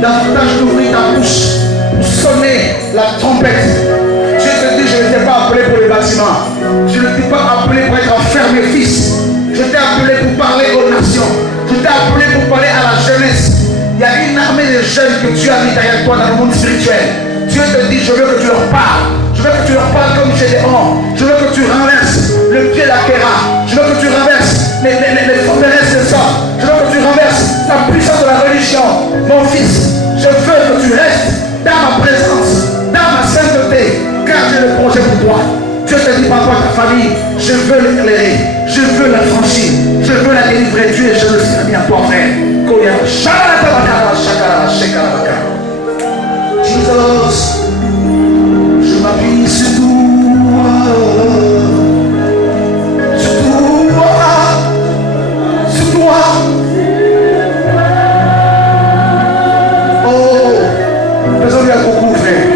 Davantage d'ouvrir ta bouche pour sonner la trompette. Dieu te dit, je ne t'ai pas appelé pour les bâtiments. Je ne t'ai pas appelé pour être enfermé fils. Je t'ai appelé pour parler aux nations. Je t'ai appelé pour parler à la jeunesse. Il y a une armée de jeunes que Dieu a mis derrière toi dans le monde spirituel. Dieu te dit, je veux que tu leur parles. Je veux que tu leur parles comme Gédéon. Je veux que tu renverses le pied d'Akéra. Je veux que tu renverses les forteresses des hommes. Je veux que tu renverses la puissance de la religion. Mon fils, je veux que tu restes dans ma présence, dans ma sainteté, car j'ai le projet pour toi. Dieu te dit par rapport à ta famille, je veux l'éclairer, je veux la franchir, je Je veux la délivrer. Dieu, je le suis à toi, frère. Jesus, je m'appuie sur toi. Sur toi. Sur toi. Oh, faisons lui un coucou, frère.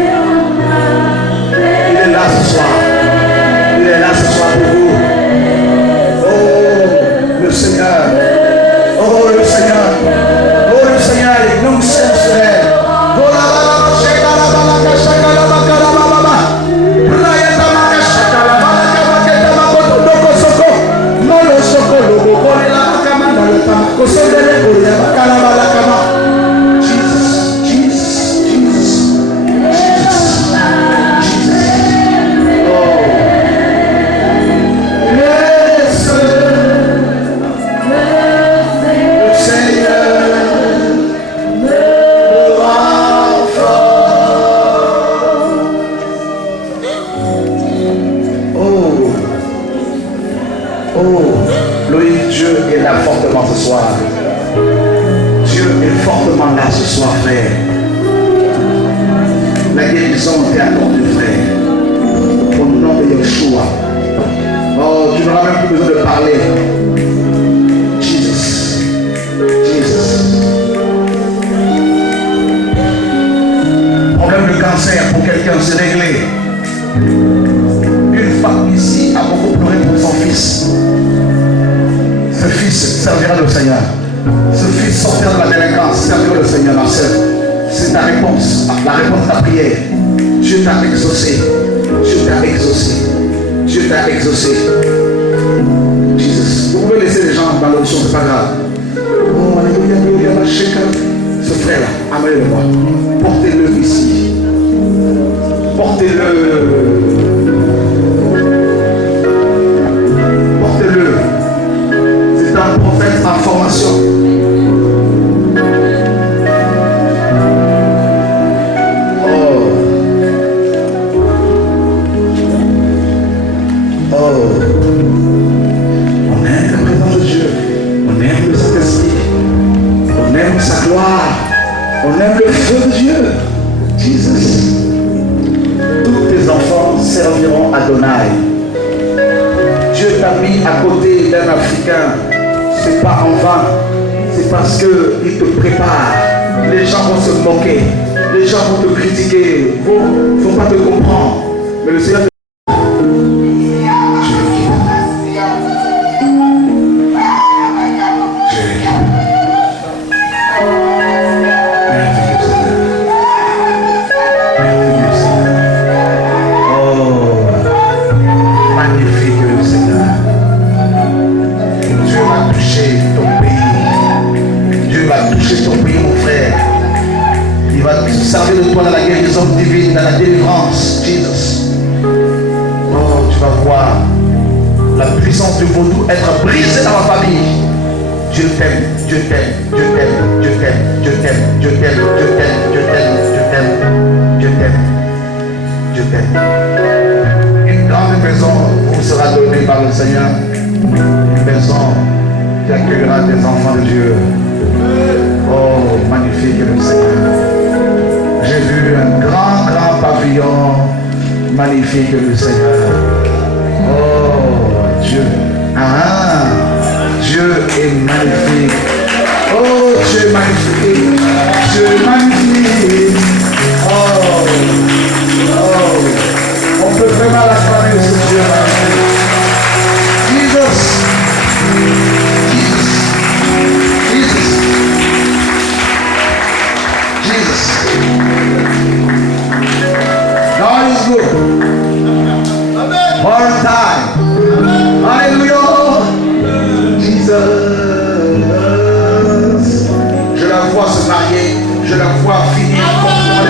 Il est là ce soir. Il est là ce soir pour vous. Oh, le Seigneur. Oh, le Seigneur. Oh, le Seigneur, les longues scènes seraient. Oh, la ce soir. Dieu est fortement là ce soir, frère. La guérison est accordée, frère. Au nom de Yeshua. Oh, tu n'auras même plus besoin de parler. Jesus. Jesus. Problème de cancer pour quelqu'un, c'est réglé. Une femme ici a beaucoup pleuré pour son fils. Ce fils servira le Seigneur. Ce fils sortira de la délinquance, servira le Seigneur, ma soeur. C'est ta réponse, la réponse à ta prière. Dieu t'a exaucé. Dieu t'a exaucé. Dieu t'a exaucé. Jesus. Vous pouvez laisser les gens dans l'option, c'est pas grave. Oh, alléluia, alléluia, ma chérie. Ce frère-là, amenez-le-moi. Portez-le ici. Portez-le. Portez-le. C'est un prophète en formation. On aime la présence de Dieu. On aime le Saint-Esprit. On aime sa gloire. On aime le feu de Dieu. Jesus. Tous tes enfants serviront Adonai. Dieu t'a mis à côté d'un Africain. C'est pas en vain. C'est parce qu'il te prépare. Les gens vont se moquer. Les gens vont te critiquer. Ils ne vont pas te comprendre. Mais le Seigneur servir de toi dans la guérison divine, dans la délivrance, Jesus. Oh, tu vas voir la puissance du vaudou être brisée dans ma famille. Dieu t'aime, Dieu t'aime, Dieu t'aime, Dieu t'aime, Dieu t'aime, Dieu t'aime, Dieu t'aime, Dieu t'aime, Dieu t'aime, Dieu t'aime, Dieu t'aime. Une grande maison vous sera donnée par le Seigneur. Une maison qui accueillera des enfants de Dieu. Oh, magnifique le Seigneur. J'ai vu un grand pavillon magnifique du Seigneur. Oh, Dieu. Ah, Dieu est magnifique. Oh, Dieu est magnifique. Dieu est magnifique. Oh, on peut vraiment l'acclamer ce Dieu magnifique. Jesus. Jesus. Jesus. God is good. All the time. Hallelujah. Jesus. Je la vois se marier. Je la vois finir comme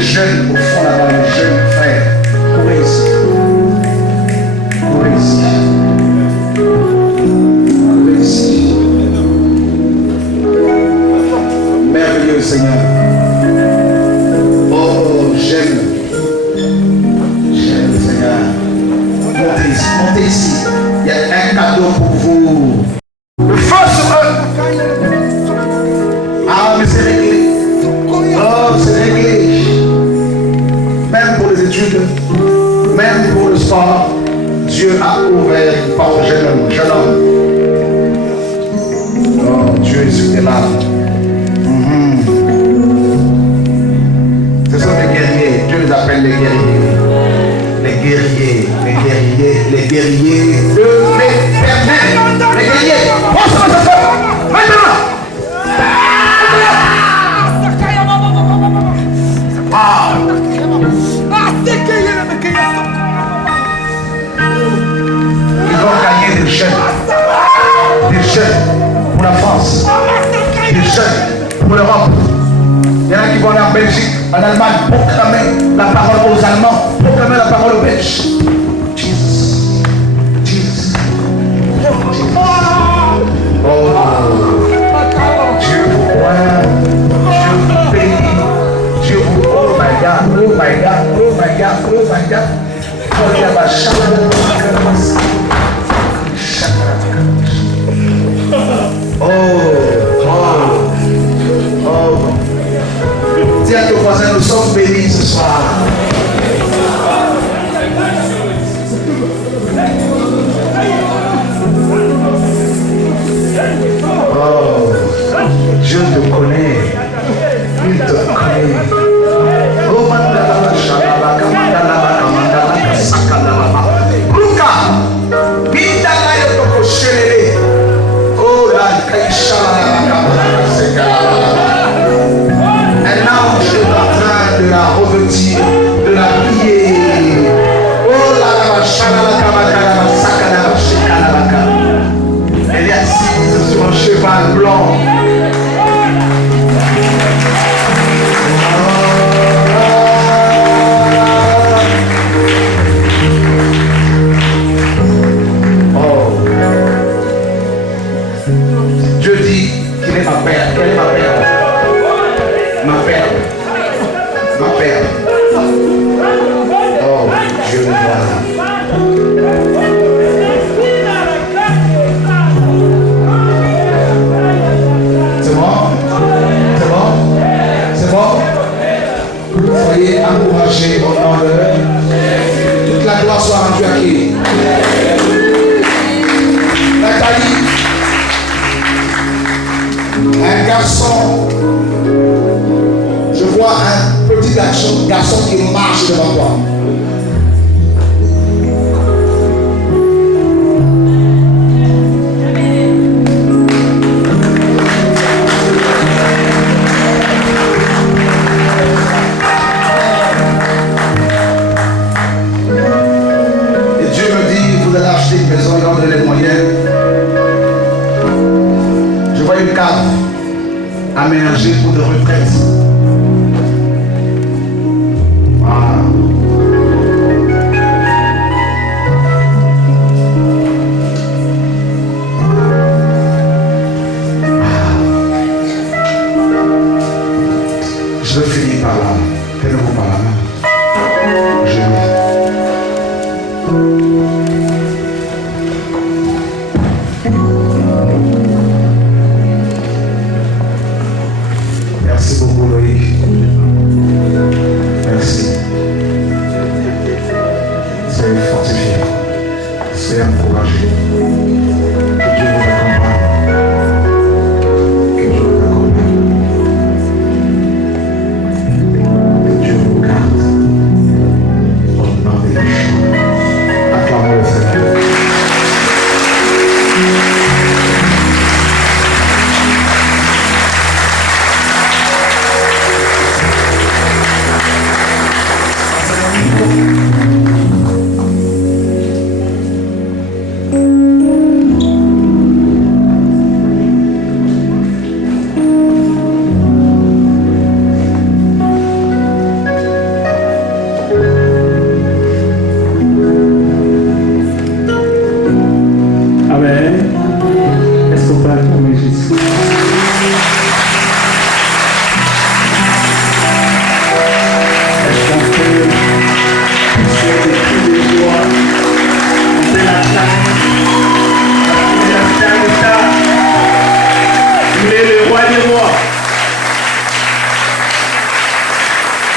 les jeunes au fond là-bas, les jeunes frères. Courez ici. Courez ici. Courez ici. Merveilleux Seigneur. Oh, j'aime. J'aime Seigneur. Montez ici. Il y a un cadeau pour vous. Le feu sur eux. Ah, mais c'est réglé. Oh, c'est réglé. Même pour les études, même pour le sport, Dieu a ouvert une porte, jeune homme. Oh, Dieu est sur tes larmes. Ce sont les guerriers. Dieu les appelle les guerriers. Les guerriers de l'éternel. Les guerriers. Oh, ça va. Maintenant. Ils vont gagner des jeunes pour la France, des jeunes pour l'Europe. Il y en a qui vont aller en Belgique, en Allemagne, proclamer la parole aux Allemands, proclamer la parole aux Belges. Jesus. Oh, Dieu vous croit, Dieu vous bénit, Dieu vous, oh my God. Oh. Dis à ton voisin, nous sommes bénis ce soir. Oh, Dieu te connaît. Il te connaît. Oh, mandala, shalala, kamandala, sakalala. Ruka, bindala yotoko shelele. Oh, la kaishala, kamandala, sekalala. Et now, je suis en train de la revêtir, de la piller. Oh, la shalala, kamandala, sakalala, sekalala. Elle est assise sur un cheval blanc. Dieu dit qu'il est ma père. Quelle est ma père? Ma père. Oh, Dieu me voit. C'est bon? Soyez encouragés au nom de toute la gloire soit rendue à qui? Nathalie, un garçon, je vois un petit garçon qui marche devant toi. Aménagé pour de retraite. Wow. poussez des cris de joie. On fait la claque. Il est le roi des rois.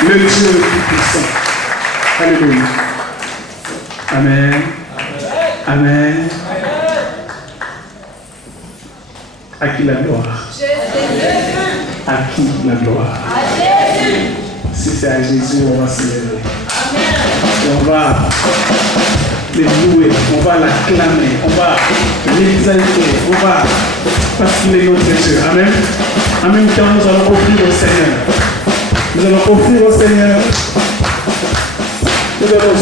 Le Dieu tout-puissant. Alléluia. Amen. Amen. À qui la gloire? À qui la gloire? Si c'est à Jésus, on va célébrer. On va les louer, on va l'acclamer, on va l'exalter, on va parce qu'il est notre Dieu. Amen. En même temps, nous allons offrir au Seigneur. Nous allons offrir au Seigneur. Nous allons